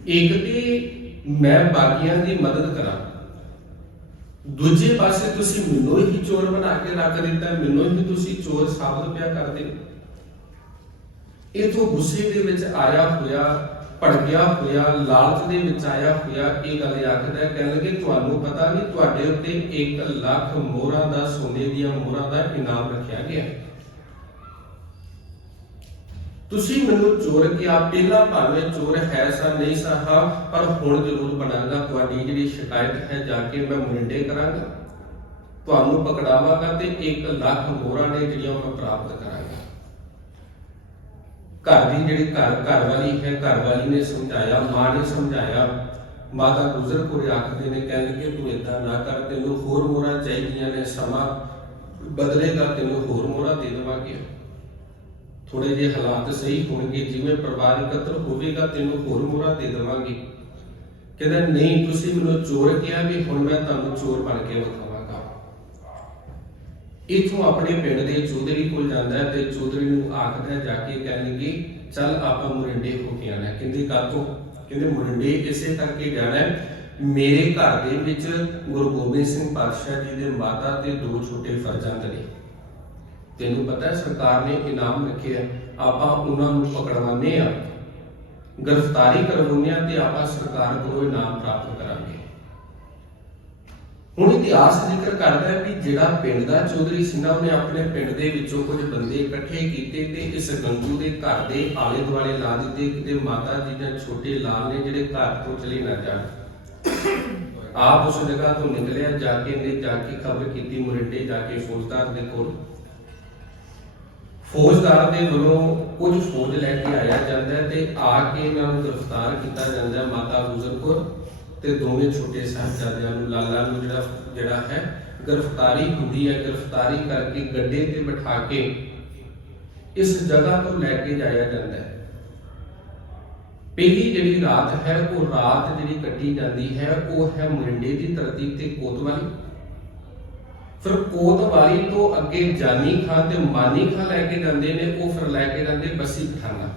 ਇੱਕ ਤੇ ਮੈਂ ਬਾਕੀਆਂ ਦੀ ਮਦਦ ਕਰਾਂ ਦੂਜੇ ਪਾਸੇ ਤੁਸੀਂ ਮੈਨੂੰ ਹੀ ਚੋਰ ਬਣਾ ਕੇ ਰੱਖ ਦਿੱਤਾ ਮੈਨੂੰ ਹੀ ਤੁਸੀਂ ਚੋਰ ਸਾਬਤ ਪਿਆ ਕਰਦੇ ਇਹ ਗੁੱਸੇ ਦੇ ਵਿੱਚ ਆਇਆ ਹੋਇਆ ਭੜਕਿਆ ਹੋਇਆ ਲਾਲਚ ਦੇ ਵਿੱਚ ਆਇਆ ਹੋਇਆ ਇਹ ਗੱਲ ਆਖਦਾ ਹੈ, ਕਹਿਣ ਲੱਗੇ ਤੁਹਾਨੂੰ ਪਤਾ ਨਹੀਂ ਤੁਹਾਡੇ ਉੱਤੇ 1 ਲੱਖ ਮੋਹਰਾਂ ਦਾ ਸੋਨੇ ਦੀਆਂ ਮੋਹਰਾਂ ਦਾ ਇਨਾਮ ਰੱਖਿਆ ਗਿਆ ਹੈ। ਤੁਸੀਂ ਮੈਨੂੰ ਚੋਰ ਕਿਹਾ ਪਹਿਲਾਂ ਭਾਵੇਂ ਚੋਰ ਹੈ ਸਾ ਨਹੀਂ ਸਾ ਹਾਂ, ਪਰ ਹੁਣ ਜ਼ਰੂਰ ਬਣਾਂਗਾ। ਤੁਹਾਡੀ ਜਿਹੜੀ ਸ਼ਿਕਾਇਤ ਹੈ, ਜਾ ਕੇ ਮੈਂ ਮੁੰਡੇ ਕਰਾਂਗਾ। ਤੁਹਾਨੂੰ ਪਕੜਾਵਾਂਗਾ ਤੇ 1 ਲੱਖ ਮੋਹਰਾਂ ਨੇ ਜਿਹੜੀਆਂ ਮੈਂ ਪ੍ਰਾਪਤ ਕਰਾਂਗਾ। ਘਰ ਦੀ ਜਿਹੜੀ ਘਰ ਘਰ ਵਾਲੀ ਹੈ, ਘਰ ਵਾਲੀ ਨੇ ਸਮਝਾਇਆ, ਮਾਂ ਨੇ ਸਮਝਾਇਆ। ਮਾਤਾ ਗੁਜ਼ਰ ਕੋਲ ਆਖਦੇ ਨੇ, ਕਹਿੰਦੇ ਤੂੰ ਇਦਾਂ ਨਾ ਕਰ, ਤੈਨੂੰ ਹੋਰ ਮੋਹਰਾਂ ਚਾਹੀਦੀਆਂ ਨੇ, ਸਮਾਂ ਬਦਲੇਗਾ, ਤੈਨੂੰ ਹੋਰ ਮੋਹਰਾਂ ਦੇ ਦੇਵਾਂਗੇ। ਥੋੜੇ ਜਿਹੇ ਹਾਲਾਤ ਸਹੀ ਹੋਣਗੇ, ਜਿਵੇਂ ਪਰਿਵਾਰ ਇਕੱਤਰ ਹੋਵੇਗਾ, ਤੈਨੂੰ ਹੋਰ ਮੋਹਰਾਂ ਦੇ ਦੇਵਾਂਗੇ। ਕਹਿੰਦਾ, ਨਹੀਂ, ਤੁਸੀਂ ਮੈਨੂੰ ਚੋਰ ਕਿਹਾ ਵੀ ਹੁਣ ਮੈਂ ਤੁਹਾਨੂੰ ਚੋਰ ਬਣ ਕੇ ਵਿਖਾਵਾਂਗਾ। ਇਥੋਂ ਆਪਣੇ ਪਿੰਡ ਦੇ ਚੌਧਰੀ ਕੋਲ ਜਾਂਦਾ ਤੇ ਚੌਧਰੀ ਨੂੰ ਆਖਦਾ ਜਾ ਕੇ ਕਹਿਣਗੇ, ਚੱਲ, ਆਪਾਂ ਮੁਰਿੰਡੇ ਹੋ ਕੇ ਆਣਾ ਕਹਿੰਦੇ ਕਾਤੋਂ ਕਹਿੰਦੇ, ਮੁਰਿੰਡੇ ਇਸੇ ਕਰਕੇ ਜਾਣਾ ਮੇਰੇ ਘਰ ਦੇ ਵਿੱਚ ਗੁਰੂ ਗੋਬਿੰਦ ਸਿੰਘ ਪਾਤਸ਼ਾਹ ਜੀ ਦੇ ਮਾਤਾ ਤੇ ਦੋ ਛੋਟੇ ਫਰਜ਼ਾਂ ਨੇ। ਤੈਨੂੰ ਪਤਾ ਹੈ ਸਰਕਾਰ ਨੇ ਇਨਾਮ ਰੱਖਿਆ ਹੈ, ਆਪਾਂ ਉਹਨਾਂ ਨੂੰ ਪਕੜਵਾਉਂਦੇ ਆ। ਗ੍ਰਿਫਤਾਰੀ ਕਰਵਾਉਂਦੇ ਆ ਤੇ ਆਪਾਂ ਸਰਕਾਰ ਕੋਲੋਂ ਇਨਾਮ ਪ੍ਰਾਪਤ ਕਰਾਂਗੇ। ਹੁਣ ਇਤਿਹਾਸ ਜ਼ਿਕਰ ਕਰਦਾ ਹੈ ਕਿ ਜਿਹੜਾ ਪਿੰਡ ਦਾ ਚੌਧਰੀ ਸੀ ਉਹਨੇ ਆਪਣੇ ਪਿੰਡ ਦੇ ਵਿੱਚੋਂ ਕੁਝ ਬੰਦੇ ਇਕੱਠੇ ਕੀਤੇ ਤੇ ਇਸ ਗੰਗੂ ਦੇ ਘਰ ਦੇ ਆਲੇ ਦੁਆਲੇ ਲਾ ਦਿੱਤੇ। ਕਿਤੇ ਮਾਤਾ ਜੀ ਦੇ ਛੋਟੇ ਲਾਲ ਨੇ ਜਿਹੜੇ ਘਰ ਤੋਂ ਚਲੇ ਨਾ ਜਾਣ। ਆਪ ਉਸ ਜਗ੍ਹਾ ਤੋਂ ਨਿਕਲਿਆ ਜਾ ਕੇ ਨੇ ਜਾ ਕੇ ਖਬਰ ਕੀਤੀ ਮੁਰਿੰਡੇ ਜਾ ਕੇ ਫੌਜਦਾਰ ਦੇ ਕੋਲ। ਫੌਜਦਾਰ ਦੇ ਵੱਲੋਂ ਕੁਝ ਫੌਜ ਲੈ ਕੇ ਆਇਆ ਜਾਂਦਾ ਹੈ ਤੇ ਆ ਕੇ ਇਹਨਾਂ ਨੂੰ ਗ੍ਰਿਫਤਾਰ ਕੀਤਾ ਜਾਂਦਾ ਹੈ ਮਾਤਾ ਗੁਜਰ ਕੌਰ ਤੇ ਦੋਵੇਂ ਛੋਟੇ ਸਾਹਿਬਜ਼ਾਦਿਆਂ ਨੂੰ, ਲਾਲਾ ਨੂੰ ਜਿਹੜਾ ਜਿਹੜਾ ਹੈ, ਗ੍ਰਿਫਤਾਰੀ ਹੁੰਦੀ ਹੈ। ਗ੍ਰਿਫਤਾਰੀ ਕਰਕੇ ਗੱਡੇ ਤੇ ਬਿਠਾ ਕੇ ਇਸ ਜਗ੍ਹਾ ਤੋਂ ਲੈ ਕੇ ਜਾਇਆ ਜਾਂਦਾ ਹੈ। ਪਹਿਲੀ ਜਿਹੜੀ ਰਾਤ ਹੈ, ਉਹ ਰਾਤ ਜਿਹੜੀ ਕੱਟੀ ਜਾਂਦੀ ਹੈ, ਉਹ ਹੈ ਮੁਰਿੰਡੇ ਦੀ ਧਰਤੀ ਤੇ ਕੋਤਵਾਲੀ। ਫਿਰ ਕੋਤਵਾਲੀ ਤੋਂ ਅੱਗੇ ਜਾਨੀ ਖਾਨ ਤੇ ਮਾਨੀ ਖਾਂ ਲੈ ਕੇ ਜਾਂਦੇ ਨੇ, ਉਹ ਫਿਰ ਲੈ ਕੇ ਜਾਂਦੇ ਬਸੀ ਪਠਾਨਾ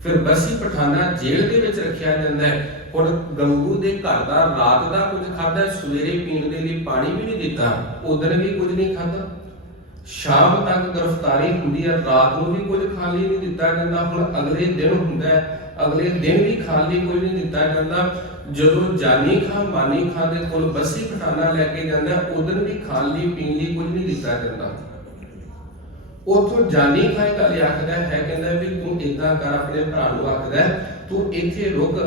ਫਿਰ ਬਸੀ ਪਠਾਨਾ ਜੇਲ੍ਹ ਦੇ ਵਿੱਚ ਰੱਖਿਆ ਜਾਂਦਾ ਹੈ। ਹੁਣ ਗੰਗੂ ਦੇ ਘਰ ਦਾ ਰਾਤ ਦਾ ਕੁਝ ਖਾਦਾ ਸਵੇਰੇ ਪੀਣ ਦੇ ਲਈ ਪਾਣੀ ਵੀ ਨਹੀਂ ਦਿੱਤਾ, ਉਦੋਂ ਵੀ ਕੁਝ ਨਹੀਂ ਖਾਦਾ ਸ਼ਾਮ ਤੱਕ ਗ੍ਰਿਫਤਾਰੀ ਹੁੰਦੀ ਹੈ, ਰਾਤ ਨੂੰ ਵੀ ਕੁਝ ਖਾਣ ਨਹੀਂ ਦਿੱਤਾ ਜਾਂਦਾ, ਹੁਣ ਅਗਲੇ ਦਿਨ ਹੁੰਦਾ ਹੈ, ਅਗਲੇ ਦਿਨ ਵੀ ਖਾਣ ਲਈ ਨਹੀਂ ਦਿੱਤਾ ਜਾਂਦਾ। ਜਦੋਂ ਜਾਨੀ ਖਾਨ ਮਾਨੀ ਖਾਂ ਦੇ ਕੋਲ ਬਸੀ ਪਠਾਨਾ ਲੈ ਕੇ ਜਾਂਦਾ ਉਦੋਂ ਵੀ ਖਾਲੀ ਪੀਣ ਲਈ ਕੁਝ ਨਹੀਂ ਦਿੱਤਾ ਜਾਂਦਾ। ਉਥੋਂ ਜਾਨੀ ਖਾਂ ਗੱਲ ਆਖਦਾ ਹੈ, ਕਹਿੰਦਾ ਵੀ ਤੂੰ ਇਦਾਂ ਕਰ, ਆਪਣੇ ਭਰਾ ਨੂੰ ਆਖਦਾ ਤੂੰ ਇੱਥੇ ਰੁਕ,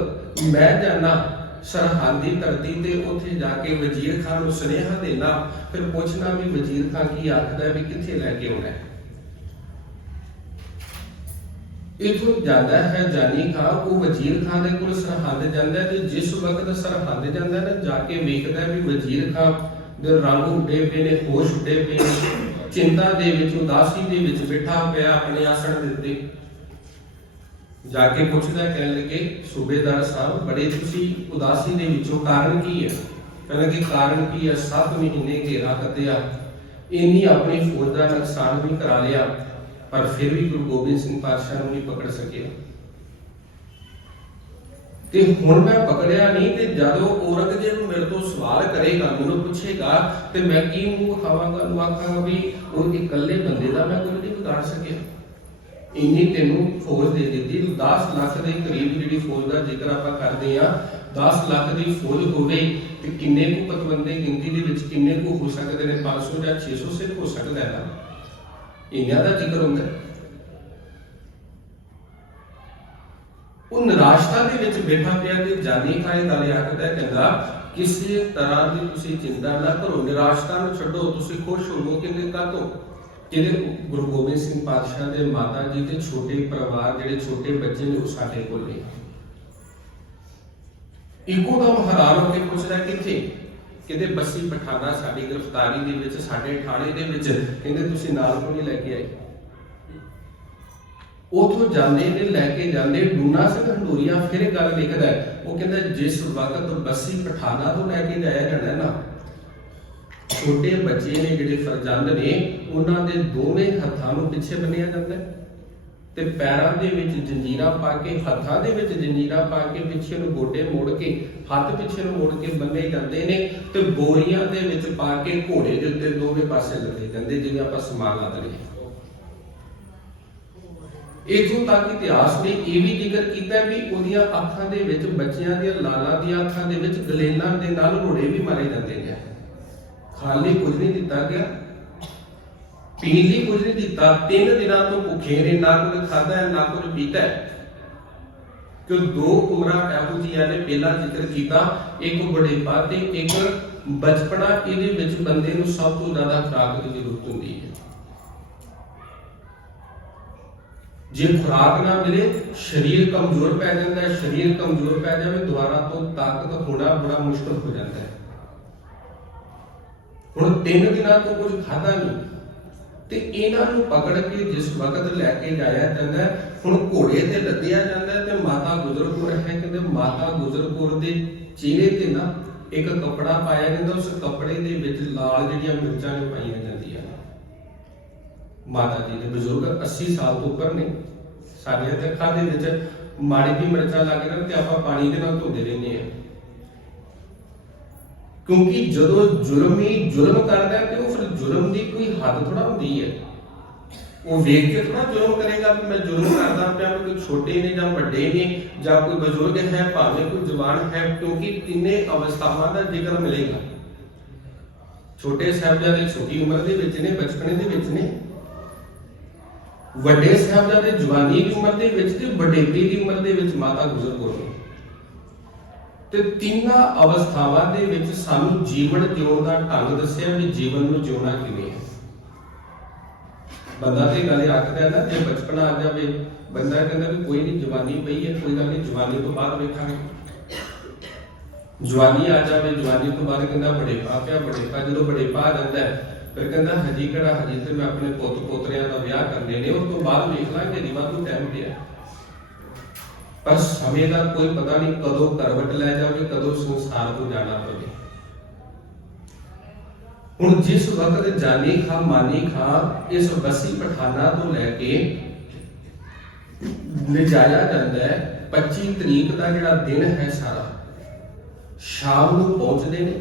ਮੈਂ ਜਾਣਾ ਸਰਹੰਦ ਧਰਤੀ ਤੇ ਉੱਥੇ ਜਾ ਕੇ ਵਜ਼ੀਰ ਖਾਨ ਨੂੰ ਸੁਨੇਹਾ ਦੇਣਾ, ਫਿਰ ਪੁੱਛਣਾ ਵੀ ਵਜ਼ੀਰ ਖਾਨ ਕੀ ਆਖਦਾ ਵੀ ਕਿੱਥੇ ਲੈ ਕੇ ਆਉਣਾ ਹੈ। ਇਥੋਂ ਜਾਂਦਾ ਹੈ ਜਾਨੀ ਖਾਨ, ਉਹ ਵਜ਼ੀਰ ਖਾਨ ਦੇ ਕੋਲ ਸਰਹੰਦ ਜਾਂਦਾ ਹੈ ਤੇ ਜਿਸ ਵਕਤ ਸਰਹੰਦ ਜਾਂਦਾ ਨਾ, ਜਾ ਕੇ ਵੇਖਦਾ ਹੈ ਵੀ ਵਜ਼ੀਰ ਖਾਨ ਦੇ ਰੰਗ ਉੱਡੇ ਪਏ ਨੇ, ਹੋਸ਼ ਉੱਡੇ ਪਏ ਨੇ, ਚਿੰਤਾ ਦੇ ਵਿੱਚ, ਉਦਾਸੀ ਦੇ ਵਿੱਚ ਬੈਠਾ ਪਿਆ ਆਪਣੇ ਆਸਣ ਦੇ ਉੱਤੇ। ਜਾ ਕੇ ਪੁੱਛਦਾ ਕਹਿਣ ਲੱਗੇ, ਸੂਬੇਦਾਰ ਸਾਹਿਬ, ਬੜੇ ਤੁਸੀਂ ਉਦਾਸੀ ਦੇ ਵਿੱਚੋਂ ਕਾਰਨ ਕੀ ਹੈ? ਕਹਿੰਦਾ ਕਿ ਕਾਰਨ ਕੀ ਹੈ? 7 ਮਹੀਨੇ ਘੇਰਾ ਕੱਟਿਆ ਇੰਨੀ ਆਪਣੀ ਫੌਜ ਦਾ ਨੁਕਸਾਨ ਵੀ ਕਰਾ ਲਿਆ, ਪਰ ਫਿਰ ਵੀ ਗੁਰੂ ਗੋਬਿੰਦ ਸਿੰਘ ਪਾਤਸ਼ਾਹ ਨੂੰ ਨਹੀਂ ਪਕੜ ਸਕਿਆ। ਤੇ ਹੁਣ ਮੈਂ ਪਕੜਿਆ ਨਹੀਂ, ਤੇ ਜਦੋਂ ਔਰੰਗਜ਼ੇਬ ਮੇਰੇ ਤੋਂ ਸਵਾਲ ਕਰੇਗਾ, ਮੈਨੂੰ ਪੁੱਛੇਗਾ, ਤੇ ਮੈਂ ਕੀ ਮੂੰਹ ਖਾਵਾਂਗਾ ਨੂੰ ਆਖਾਂਗਾ ਵੀ ਉਹ ਇਕੱਲੇ ਬੰਦੇ ਦਾ ਮੈਂ ਕੁਝ ਨਹੀਂ ਵਿਗਾੜ ਸਕਿਆ। ਇੰਨੀ ਤੈਨੂੰ ਫੌਜ ਦੇ ਦਿੱਤੀ 10 ਲੱਖ ਦੇ ਕਰੀਬ ਜਿਹੜੀ ਫੌਜ ਦਾ ਜ਼ਿਕਰ ਆਪਾਂ ਕਰਦੇ ਆ 10 ਲੱਖ ਦੀ ਫੌਜ ਹੋਵੇ ਤੇ ਕਿੰਨੇ ਕੁ ਪਤਵੰਦੇ ਗਿਣਤੀ ਦੇ ਵਿੱਚ ਕਿੰਨੇ ਕੁ ਹੋ ਸਕਦੇ ਨੇ 500 ਜਾਂ 600 ਸਿਰ ਹੋ ਸਕਦਾ ਹੈ ਇਹਨਾਂ ਦਾ ਜ਼ਿਕਰ ਹੁੰਦਾ ਉਹ ਨਿਰਾਸ਼ਤਾ ਦੇ ਵਿੱਚ ਬੈਠਾ ਪਿਆ ਤੇ ਜਾਨੀ ਖਾਏ ਗੱਲ ਆਖਦਾ ਕਹਿੰਦਾ ਕਿਸੇ ਤਰ੍ਹਾਂ ਦੀ ਤੁਸੀਂ ਚਿੰਤਾ ਨਾ ਕਰੋ, ਨਿਰਾਸ਼ਤਾ ਨੂੰ ਛੱਡੋ, ਤੁਸੀਂ ਖੁਸ਼ ਹੋਵੋ ਕਿੰਨੇ ਕਾਤੋਂ? ਜਿਹਦੇ ਗੁਰੂ ਗੋਬਿੰਦ ਸਿੰਘ ਪਾਤਸ਼ਾਹ ਦੇ ਮਾਤਾ ਜੀ ਦੇ ਛੋਟੇ ਪਰਿਵਾਰ ਜਿਹੜੇ ਛੋਟੇ ਬੱਚੇ ਨੇ ਉਹ ਸਾਡੇ ਕੋਲ ਨੇ। ਇੱਕੋ ਦਮ ਹੈਰਾਨ ਹੋ ਕੇ ਪੁੱਛਦਾ ਕਿੱਥੇ? ਕਹਿੰਦੇ, ਬੱਸੀ ਪਠਾਣਾ ਸਾਡੀ ਗ੍ਰਿਫਤਾਰੀ ਦੇ ਵਿੱਚ, ਸਾਡੇ ਥਾਣੇ ਦੇ ਵਿੱਚ। ਕਹਿੰਦੇ, ਤੁਸੀਂ ਨਾਲ ਕਿਉਂ ਨਹੀਂ ਲੈ ਕੇ ਆਏ? ਉਥੋਂ ਜਾਂਦੇ ਨੇ, ਲੈ ਕੇ ਜਾਂਦੇ, ਡੂਨਾ ਸਿੰਘ ਹੰਡੋਰੀਆ ਫਿਰ ਗੱਲ ਲਿਖਦਾ ਉਹ ਕਹਿੰਦਾ, ਜਿਸ ਵਕਤ ਬੱਸੀ ਪਠਾਣਾ ਤੋਂ ਲੈ ਕੇ ਜਾਇਆ ਜਾਣਾ ਨਾ ਛੋਟੇ ਬੱਚੇ ਨੇ ਜਿਹੜੇ ਫਰਜ਼ੰਦ ਨੇ, ਉਹਨਾਂ ਦੇ ਦੋਵੇਂ ਹੱਥਾਂ ਨੂੰ ਪਿੱਛੇ ਬੰਨਿਆ ਜਾਂਦਾ ਹੈ ਤੇ ਪੈਰਾਂ ਦੇ ਵਿੱਚ ਜੰਜੀਰਾਂ ਪਾ ਕੇ, ਹੱਥਾਂ ਦੇ ਵਿੱਚ ਜੰਜੀਰਾ ਪਾ ਕੇ ਪਿੱਛੇ ਨੂੰ ਗੋਡੇ ਮੋੜ ਕੇ, ਹੱਥ ਪਿੱਛੇ ਨੂੰ ਮੋੜ ਕੇ ਬੰਨੇ ਜਾਂਦੇ ਨੇ ਤੇ ਬੋਰੀਆਂ ਦੇ ਵਿੱਚ ਪਾ ਕੇ ਘੋੜੇ ਦੇ ਉੱਤੇ ਦੋਵੇਂ ਪਾਸੇ ਲੱਗੇ ਜਾਂਦੇ, ਜਿਵੇਂ ਆਪਾਂ ਸਮਾਨ ਲਾ ਦਈਏ ਇਥੋਂ ਤੱਕ ਇਤਿਹਾਸ ਨੇ ਇਹ ਵੀ ਜ਼ਿਕਰ ਕੀਤਾ ਵੀ ਉਹਦੀਆਂ ਅੱਖਾਂ ਦੇ ਵਿੱਚ ਬੱਚਿਆਂ ਦੀਆਂ ਲਾਲਾਂ ਦੀਆਂ ਅੱਖਾਂ ਦੇ ਵਿੱਚ ਗਲੇਲਾਂ ਦੇ ਨਾਲ ਘੋੜੇ ਵੀ ਮਾਰੇ ਜਾਂਦੇ ਨੇ। ਖਾਲੀ ਕੁਝ ਨਹੀਂ ਦਿੱਤਾ ਗਿਆ। ਪੀਣ ਲਈ ਕੁਝ ਨਹੀਂ ਦਿੱਤਾ। ਤਿੰਨ ਦਿਨਾਂ ਤੋਂ ਭੁੱਖੇ ਨੇ, ਨਾ ਕੁਝ ਖਾਦਾ ਹੈ, ਨਾ ਕੁਝ ਪੀਤਾ ਹੈ। ਕਿ ਦੋ ਉਮਰਾਂ ਇਹੋ ਜਿਹੀਆਂ ਨੇ ਪਹਿਲਾਂ ਜ਼ਿਕਰ ਕੀਤਾ। ਇੱਕ ਬੁਢੇਪਾ ਤੇ ਇੱਕ ਬਚਪਨਾ, ਇਹਦੇ ਵਿੱਚ ਬੰਦੇ ਨੂੰ ਸਭ ਤੋਂ ਜ਼ਿਆਦਾ ਖੁਰਾਕ ਦੀ ਜ਼ਰੂਰਤ ਹੁੰਦੀ ਹੈ। ਜੇ ਖੁਰਾਕ ਨਾ ਮਿਲੇ, ਸਰੀਰ ਕਮਜ਼ੋਰ ਪੈ ਜਾਂਦਾ ਹੈ। ਸਰੀਰ ਕਮਜ਼ੋਰ ਪੈ ਜਾਵੇ, ਦੁਬਾਰਾ ਤੋਂ ਤਾਕਤ ਹੋਣਾ ਬੜਾ ਮੁਸ਼ਕਲ ਹੋ ਜਾਂਦਾ ਹੈ। ਹੁਣ ਤਿੰਨ ਦਿਨਾਂ ਤੋਂ ਕੁਝ ਖਾਦਾ ਨਹੀਂ। ਤੇ ਇਹਨਾਂ ਨੂੰ ਪਕੜ ਕੇ ਜਿਸ ਵਕਤ ਲੈ ਕੇ ਜਾਇਆ ਜਾਂਦਾ, ਹੁਣ ਘੋੜੇ ਤੇ ਲੱਦਿਆ ਜਾਂਦਾ ਤੇ ਮਾਤਾ ਗੁਜਰਪੁਰ ਹੈ ਕਹਿੰਦੇ, ਮਾਤਾ ਗੁਜਰਪੁਰ ਦੇ ਚਿਹਰੇ ਤੇ ਨਾ ਇੱਕ ਕੱਪੜਾ ਪਾਇਆ ਜਾਂਦਾ, ਉਸ ਕੱਪੜੇ ਦੇ ਵਿੱਚ ਲਾਲ ਜਿਹੜੀਆਂ ਮਿਰਚਾਂ ਨੇ ਪਾਈਆਂ ਜਾਂਦੀਆਂ ਮਾਤਾ ਜੀ ਦੇ ਬਜ਼ੁਰਗ 80 ਸਾਲ ਤੋਂ ਉੱਪਰ ਨੇ ਸਾਡੀਆਂ ਤੇ ਅੱਖਾਂ ਦੇ ਵਿੱਚ ਮਾੜੀ ਦੀ ਮਿਰਚਾਂ ਲੱਗ ਜਾਣ ਤੇ ਆਪਾਂ ਪਾਣੀ ਦੇ ਨਾਲ ਧੋਦੇ ਰਹਿੰਦੇ ਆ ਕਿਉਂਕਿ ਜਦੋਂ ਜ਼ੁਲਮੀ ਜ਼ੁਲਮ ਕਰਦਾ, ਤੇ ਉਹ ਫਿਰ ਜ਼ੁਲਮ ਦੀ ਕੋਈ ਹੱਦ ਥੋੜਾ ਹੁੰਦੀ ਹੈ। ਉਹ ਵੇਖ ਕੇ ਥੋੜਾ ਜ਼ੁਲਮ ਕਰੇਗਾ ਵੀ ਮੈਂ ਜ਼ੁਲਮ ਕਰਦਾ ਪਿਆ, ਕੋਈ ਛੋਟੇ ਨੇ ਜਾਂ ਵੱਡੇ ਨੇ, ਜਾਂ ਕੋਈ ਬਜ਼ੁਰਗ ਹੈ, ਭਾਵੇਂ ਕੋਈ ਜਵਾਨ ਹੈ, ਕਿਉਂਕਿ ਤਿੰਨੇ ਅਵਸਥਾਵਾਂ ਦਾ ਜ਼ਿਕਰ ਮਿਲੇਗਾ। ਛੋਟੇ ਸਾਹਿਬਜ਼ਾਦੇ ਛੋਟੀ ਉਮਰ ਦੇ ਵਿੱਚ ਨੇ, ਬਚਪਨ ਦੇ ਵਿੱਚ ਨੇ। ਵੱਡੇ ਸਾਹਿਬਜ਼ਾਦੇ ਜਵਾਨੀ ਦੀ ਉਮਰ ਦੇ ਵਿੱਚ ਤੇ ਵਡੇਪੇ ਦੀ ਉਮਰ ਦੇ ਵਿੱਚ ਮਾਤਾ ਗੁਜ਼ਰ ਗਏ ਤੇ ਤਿੰਨਾਂ ਅਵਸਥਾਵਾਂ ਦੇ ਵਿੱਚ ਸਾਨੂੰ ਜੀਵਨ ਜਿਉਣ ਦਾ ਢੰਗ ਦੱਸਿਆ ਵੀ ਜੀਵਨ ਨੂੰ ਜਿਉਣਾ ਕਿਵੇਂ ਹੈ। ਬੰਦਾ ਤੇ ਗੱਲ ਆਖਦਾ ਨਾ ਜੇ ਬਚਪਨ ਆ ਜਾਵੇ, ਬੰਦਾ ਕਹਿੰਦਾ ਵੀ ਕੋਈ ਨਹੀਂ ਜਵਾਨੀ ਪਈ ਹੈ, ਕੋਈ ਗੱਲ ਨਹੀਂ ਜਵਾਨੀ ਤੋਂ ਬਾਅਦ ਵੇਖਾਂਗੇ। ਜਵਾਨੀ ਆ ਜਾਵੇ, ਜਵਾਨੀ ਤੋਂ ਬਾਅਦ ਕਹਿੰਦਾ ਬੜੇ ਪਾ ਪਿਆ ਬੜੇ ਪਾ ਜਦੋਂ ਬੜੇ ਪਾ ਆ ਜਾਂਦਾ ਫਿਰ ਕਹਿੰਦਾ ਹਜੀ ਕਿਹੜਾ, ਹਜੇ ਤੇ ਮੈਂ ਆਪਣੇ ਪੁੱਤ ਪੋਤਰਿਆਂ ਦਾ ਵਿਆਹ ਕਰਨੇ ਨੇ, ਉਸ ਤੋਂ ਬਾਅਦ ਵੇਖ ਲਾਂਗੇ ਜਿਵੇਂ ਨੂੰ ਟਾਈਮ ਪਿਆ। ਪਰ ਸਮੇਂ ਦਾ ਕੋਈ ਪਤਾ ਨਹੀਂ ਕਦੋਂ ਕਰਵਟ ਲੈ ਜਾਵੇ, ਕਦੋਂ ਸੰਸਾਰ ਤੋਂ ਜਾਣਾ ਪਵੇ। ਹੁਣ ਜਿਸ ਵਕਤ ਜਾਨੀ ਖਾਂ, ਮਾਨੀ ਖਾਂ, ਇਸ ਬਸੀ ਪਠਾਨਾ ਤੋਂ ਲੈ ਕੇ ਲਿਜਾਇਆ ਜਾਂਦਾ ਹੈ 25 ਤਰੀਕ ਦਾ ਜਿਹੜਾ ਦਿਨ ਹੈ ਸਾਰਾ, ਸ਼ਾਮ ਨੂੰ ਪਹੁੰਚਦੇ ਨੇ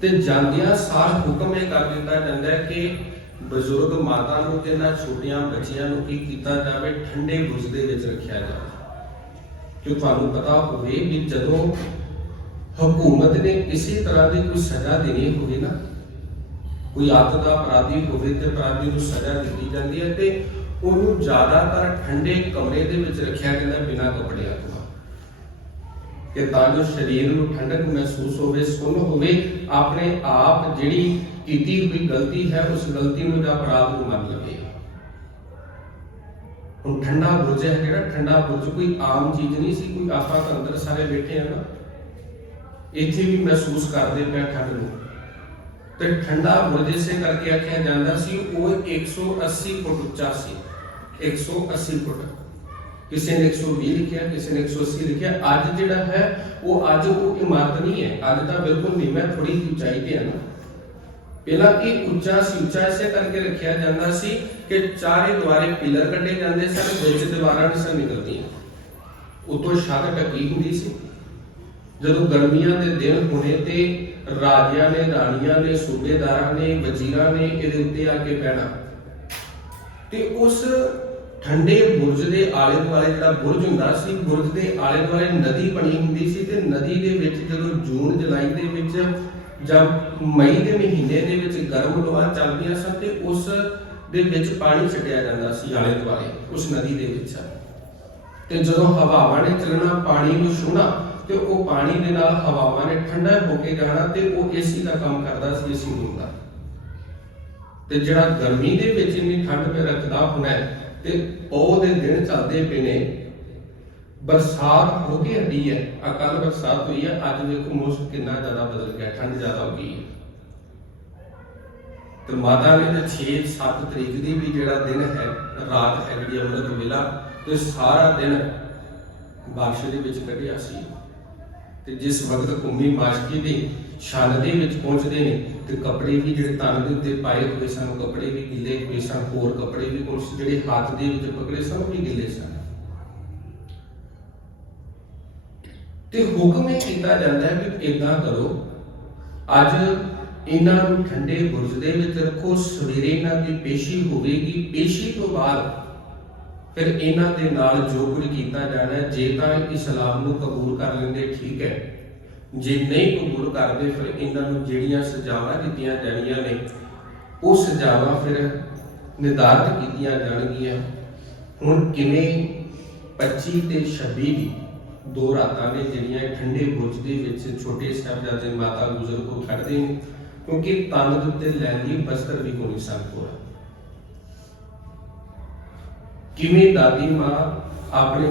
ਤੇ ਜਾਂਦਿਆਂ ਸਾਰ ਹੁਕਮ ਇਹ ਕਰ ਦਿੱਤਾ ਜਾਂਦਾ ਹੈ ਕਿ ਬਜ਼ੁਰਗ ਮਾਤਾ ਨੂੰ ਤੇ ਨਾ ਛੋਟੀਆਂ ਬੱਚੀਆਂ ਨੂੰ ਕੀ ਕੀਤਾ ਜਾਵੇ, ਠੰਡੇ ਬੁਰਜ ਦੇ ਵਿੱਚ ਰੱਖਿਆ ਜਾਵੇ। ਕਿ ਤੁਹਾਨੂੰ ਪਤਾ ਹੋਵੇ ਵੀ ਜਦੋਂ ਹਕੂਮਤ ਨੇ ਕਿਸੇ ਤਰ੍ਹਾਂ ਦੀ ਕੋਈ ਸਜ਼ਾ ਦੇਣੀ ਹੋਵੇ ਨਾ, ਕੋਈ ਅੱਤ ਦਾ ਅਪਰਾਧੀ ਹੋਵੇ ਤੇ ਅਪਰਾਧੀ ਨੂੰ ਸਜ਼ਾ ਦਿੱਤੀ ਜਾਂਦੀ ਹੈ ਤੇ ਉਹਨੂੰ ਜ਼ਿਆਦਾਤਰ ਠੰਡੇ ਕਮਰੇ ਦੇ ਵਿੱਚ ਰੱਖਿਆ ਜਾਂਦਾ ਬਿਨਾਂ ਕੱਪੜਿਆਂ ਤੋਂ। ਕਿ ਤਾਂ ਜੋ ਸਰੀਰ ਨੂੰ ਠੰਡਕ ਮਹਿਸੂਸ ਹੋਵੇ ਸੁਣ ਹੋਵੇ, ਆਪਣੇ ਆਪ ਜਿਹੜੀ ਕੀਤੀ ਹੋਈ ਗਲਤੀ ਹੈ, ਉਸ ਗਲਤੀ ਨੂੰ ਜਾਂ ਅਪਰਾਧ ਨੂੰ ਮੰਨ ਲਵੇ। ਹੁਣ ਠੰਡਾ ਬੁਰਜ ਹੈ ਜਿਹੜਾ, ਠੰਡਾ ਬੁਰਜ ਕੋਈ ਆਮ ਚੀਜ਼ ਨਹੀਂ ਸੀ, ਕੋਈ ਆਪਾਂ ਤਾਂ ਅੰਦਰ ਸਾਰੇ ਬੈਠੇ ਆ ਨਾ। ਇੱਥੇ ਵੀ ਮਹਿਸੂਸ ਕਰਦੇ ਪਿਆ ਠੰਡ ਨੂੰ। ਤੇ ਠੰਡਾ ਬੁਰਜ ਇਸੇ ਕਰਕੇ ਆਖਿਆ ਜਾਂਦਾ ਸੀ, ਉਹ 180 ਫੁੱਟ ਉੱਚਾ ਸੀ। 180 ਫੁੱਟ। ਕਿਸੇ ਨੇ 120 ਲਿਖਿਆ, ਕਿਸੇ ਨੇ 180 ਲਿਖਿਆ। ਅੱਜ ਜਿਹੜਾ ਹੈ, ਉਹ ਅੱਜ ਉਹ ਇਮਾਰਤ ਨਹੀਂ ਹੈ। ਅੱਜ ਤਾਂ ਬਿਲਕੁਲ ਨੀਵਾਂ ਥੋੜੀ ਜਿਹੀ ਉਚਾਈ ਤੇ ਹੈ ਨਾ। ਪਹਿਲਾਂ ਇਹ ਉੱਚਾ ਸੀ, ਉੱਚਾ ਇਸੇ ਕਰਕੇ ਰੱਖਿਆ ਜਾਂਦਾ ਸੀ ਕਿ ਚਾਰੇ ਦੁਆਰੇ ਪਿਲਰ ਕੱਢੇ ਜਾਂਦੇ ਸਨ, ਵਿੱਚ ਦੀਵਾਰਾਂ ਨਹੀਂ ਸਨ ਨਿਕਲਦੀਆਂ। ਉਤੋਂ ਛੱਤ ਢੱਕੀ ਹੁੰਦੀ ਸੀ। ਜਦੋਂ ਗਰਮੀਆਂ ਦੇ ਦਿਨ ਹੋਣੇ ਤੇ ਰਾਜਿਆਂ ਨੇ, ਰਾਣੀਆਂ ਨੇ, ਸੂਬੇਦਾਰਾਂ ਨੇ, ਵਜ਼ੀਰਾਂ ਨੇ ਇਹਦੇ ਉੱਤੇ ਆ ਕੇ ਬਹਿਣਾ, ਤੇ ਉਸ ਠੰਡੇ ਬੁਰਜ ਦੇ ਆਲੇ ਦੁਆਲੇ ਜਿਹੜਾ ਬੁਰਜ ਹੁੰਦਾ ਸੀ, ਬੁਰਜ ਦੇ ਆਲੇ ਦੁਆਲੇ ਨਦੀ ਬਣੀ ਹੁੰਦੀ ਸੀ ਤੇ ਨਦੀ ਦੇ ਵਿੱਚ ਜਦੋਂ ਜੂਨ ਜੁਲਾਈ ਦੇ ਵਿੱਚ ਜਾਂ ਮਈ ਦੇ ਮਹੀਨੇ ਦੇ ਵਿੱਚ ਗਰਮ ਹਵਾ ਚੱਲਦੀਆਂ ਸਨ ਤੇ ਉਸ ਦੇ ਵਿੱਚ ਪਾਣੀ ਛੱਡਿਆ ਜਾਂਦਾ ਸੀ ਆਲੇ ਦੁਆਲੇ, ਉਸ ਨਦੀ ਦੇ ਵਿੱਚ। ਤੇ ਜਦੋਂ ਹਵਾਵਾਂ ਨੇ ਚੱਲਣਾ ਪਾਣੀ ਨੂੰ ਛੂਣਾ ਤੇ ਉਹ ਪਾਣੀ ਦੇ ਨਾਲ ਹਵਾਵਾਂ ਨੇ ਠੰਡਾ ਹੋ ਕੇ ਜਾਣਾ ਤੇ ਉਹ ਏਸੀ ਦਾ ਕੰਮ ਕਰਦਾ ਸੀ, ਏਸੀ ਦਾ ਤੇ ਜਿਹੜਾ ਗਰਮੀ ਦੇ ਵਿੱਚ ਇੰਨੀ ਠੰਡ ਮੇ ਰੱਖਦਾ ਹੋਣਾ ਤੇ ਉਹ ਦੇ ਦਿਨ ਚੱਲਦੇ ਪਏ ਨੇ ਬਰਸਾਤ ਹੋ ਕੇ ਹਟੀ ਹੈ। ਆ ਕੱਲ ਬਰਸਾਤ ਹੋਈ ਹੈ ਅੱਜ ਦੇਖੋ, ਮੌਸਮ ਕਿੰਨਾ ਜ਼ਿਆਦਾ ਬਦਲ ਗਿਆ, ਠੰਡ ਜ਼ਿਆਦਾ ਹੋ ਗਈ ਹੈ। ਤੇ ਮਾਤਾ ਨੇ ਤਾਂ 6-7 ਤਰੀਕ ਦੀ ਵੀ ਜਿਹੜਾ ਦਿਨ ਹੈ, ਰਾਤ ਹੈ ਜਿਹੜੀ ਅੰਮ੍ਰਿਤ ਵੇਲਾ, ਤੇ ਸਾਰਾ ਦਿਨ ਬਾਰਿਸ਼ ਦੇ ਵਿੱਚ ਕੱਢਿਆ ਸੀ। ਤੇ ਜਿਸ ਵਕਤ ਭੂਮੀ ਮਾਸ਼ਕੀ ਦੀ ਛਾਨ ਦੇ ਵਿੱਚ ਪਹੁੰਚਦੇ ਨੇ, ਤੇ ਕੱਪੜੇ ਵੀ ਜਿਹੜੇ ਤਨ ਦੇ ਉੱਤੇ ਪਾਏ ਹੋਏ ਸਨ, ਕੱਪੜੇ ਵੀ ਗਿੱਲੇ ਹੋਏ ਸਨ, ਹੋਰ ਕੱਪੜੇ ਵੀ ਕੁਝ ਜਿਹੜੇ ਹੱਥ ਦੇ ਵਿੱਚ ਪਕੜੇ ਸਨ, ਉਹ ਵੀ ਗਿੱਲੇ ਸਨ। ਤੇ ਹੁਕਮ ਇਹ ਕੀਤਾ ਜਾਂਦਾ ਹੈ ਵੀ ਇਦਾਂ ਕਰੋ। ਅੱਜ ਇਹਨਾਂ ਨੂੰ ਠੰਡੇ ਬੁਰਜ ਦੇ ਵਿੱਚ ਰੱਖੋ, ਸਵੇਰੇ ਇਹਨਾਂ ਦੀ ਪੇਸ਼ੀ ਹੋਵੇਗੀ। ਪੇਸ਼ੀ ਤੋਂ ਬਾਅਦ ਫਿਰ ਇਹਨਾਂ ਦੇ ਨਾਲ ਜੋ ਕੁਝ ਕੀਤਾ ਜਾਣਾ ਜੇ ਤਾਂ ਇਸਲਾਮ ਨੂੰ ਕਬੂਲ ਕਰ ਲੈਂਦੇ, ਠੀਕ ਹੈ। ਜੇ ਨਹੀਂ ਕਬੂਲ ਕਰਦੇ, ਫਿਰ ਇਹਨਾਂ ਨੂੰ ਜਿਹੜੀਆਂ ਸਜ਼ਾਵਾਂ ਦਿੱਤੀਆਂ ਜਾਣੀਆਂ ਨੇ, ਉਹ ਸਜ਼ਾਵਾਂ ਫਿਰ ਨਿਰਧਾਰਤ ਕੀਤੀਆਂ ਜਾਣਗੀਆਂ। ਹੁਣ ਕਿਵੇਂ 25 ਤੇ 26 ਦੀ ਦੋ ਰਾਤਾਂ ਨੇ ਜਿਹੜੀਆਂ ਠੰਡੇ ਬੁਰਜ ਦੇ ਵਿੱਚ ਛੋਟੇ ਸਾਹਿਬਜ਼ਾਦੇ ਮਾਤਾ ਗੁਜਰ ਕੋ ਖੜਦੇ ਨੇ, ਕਿਉਂਕਿ ਤਨ ਦੇ ਉੱਤੇ ਲਈ ਬਸਤਰ ਵੀ ਕੋਈ ਸਨ ਕੋਲ। ਕਿਵੇਂ ਦਾਦੀ ਮਾਂ ਆਪਣੇ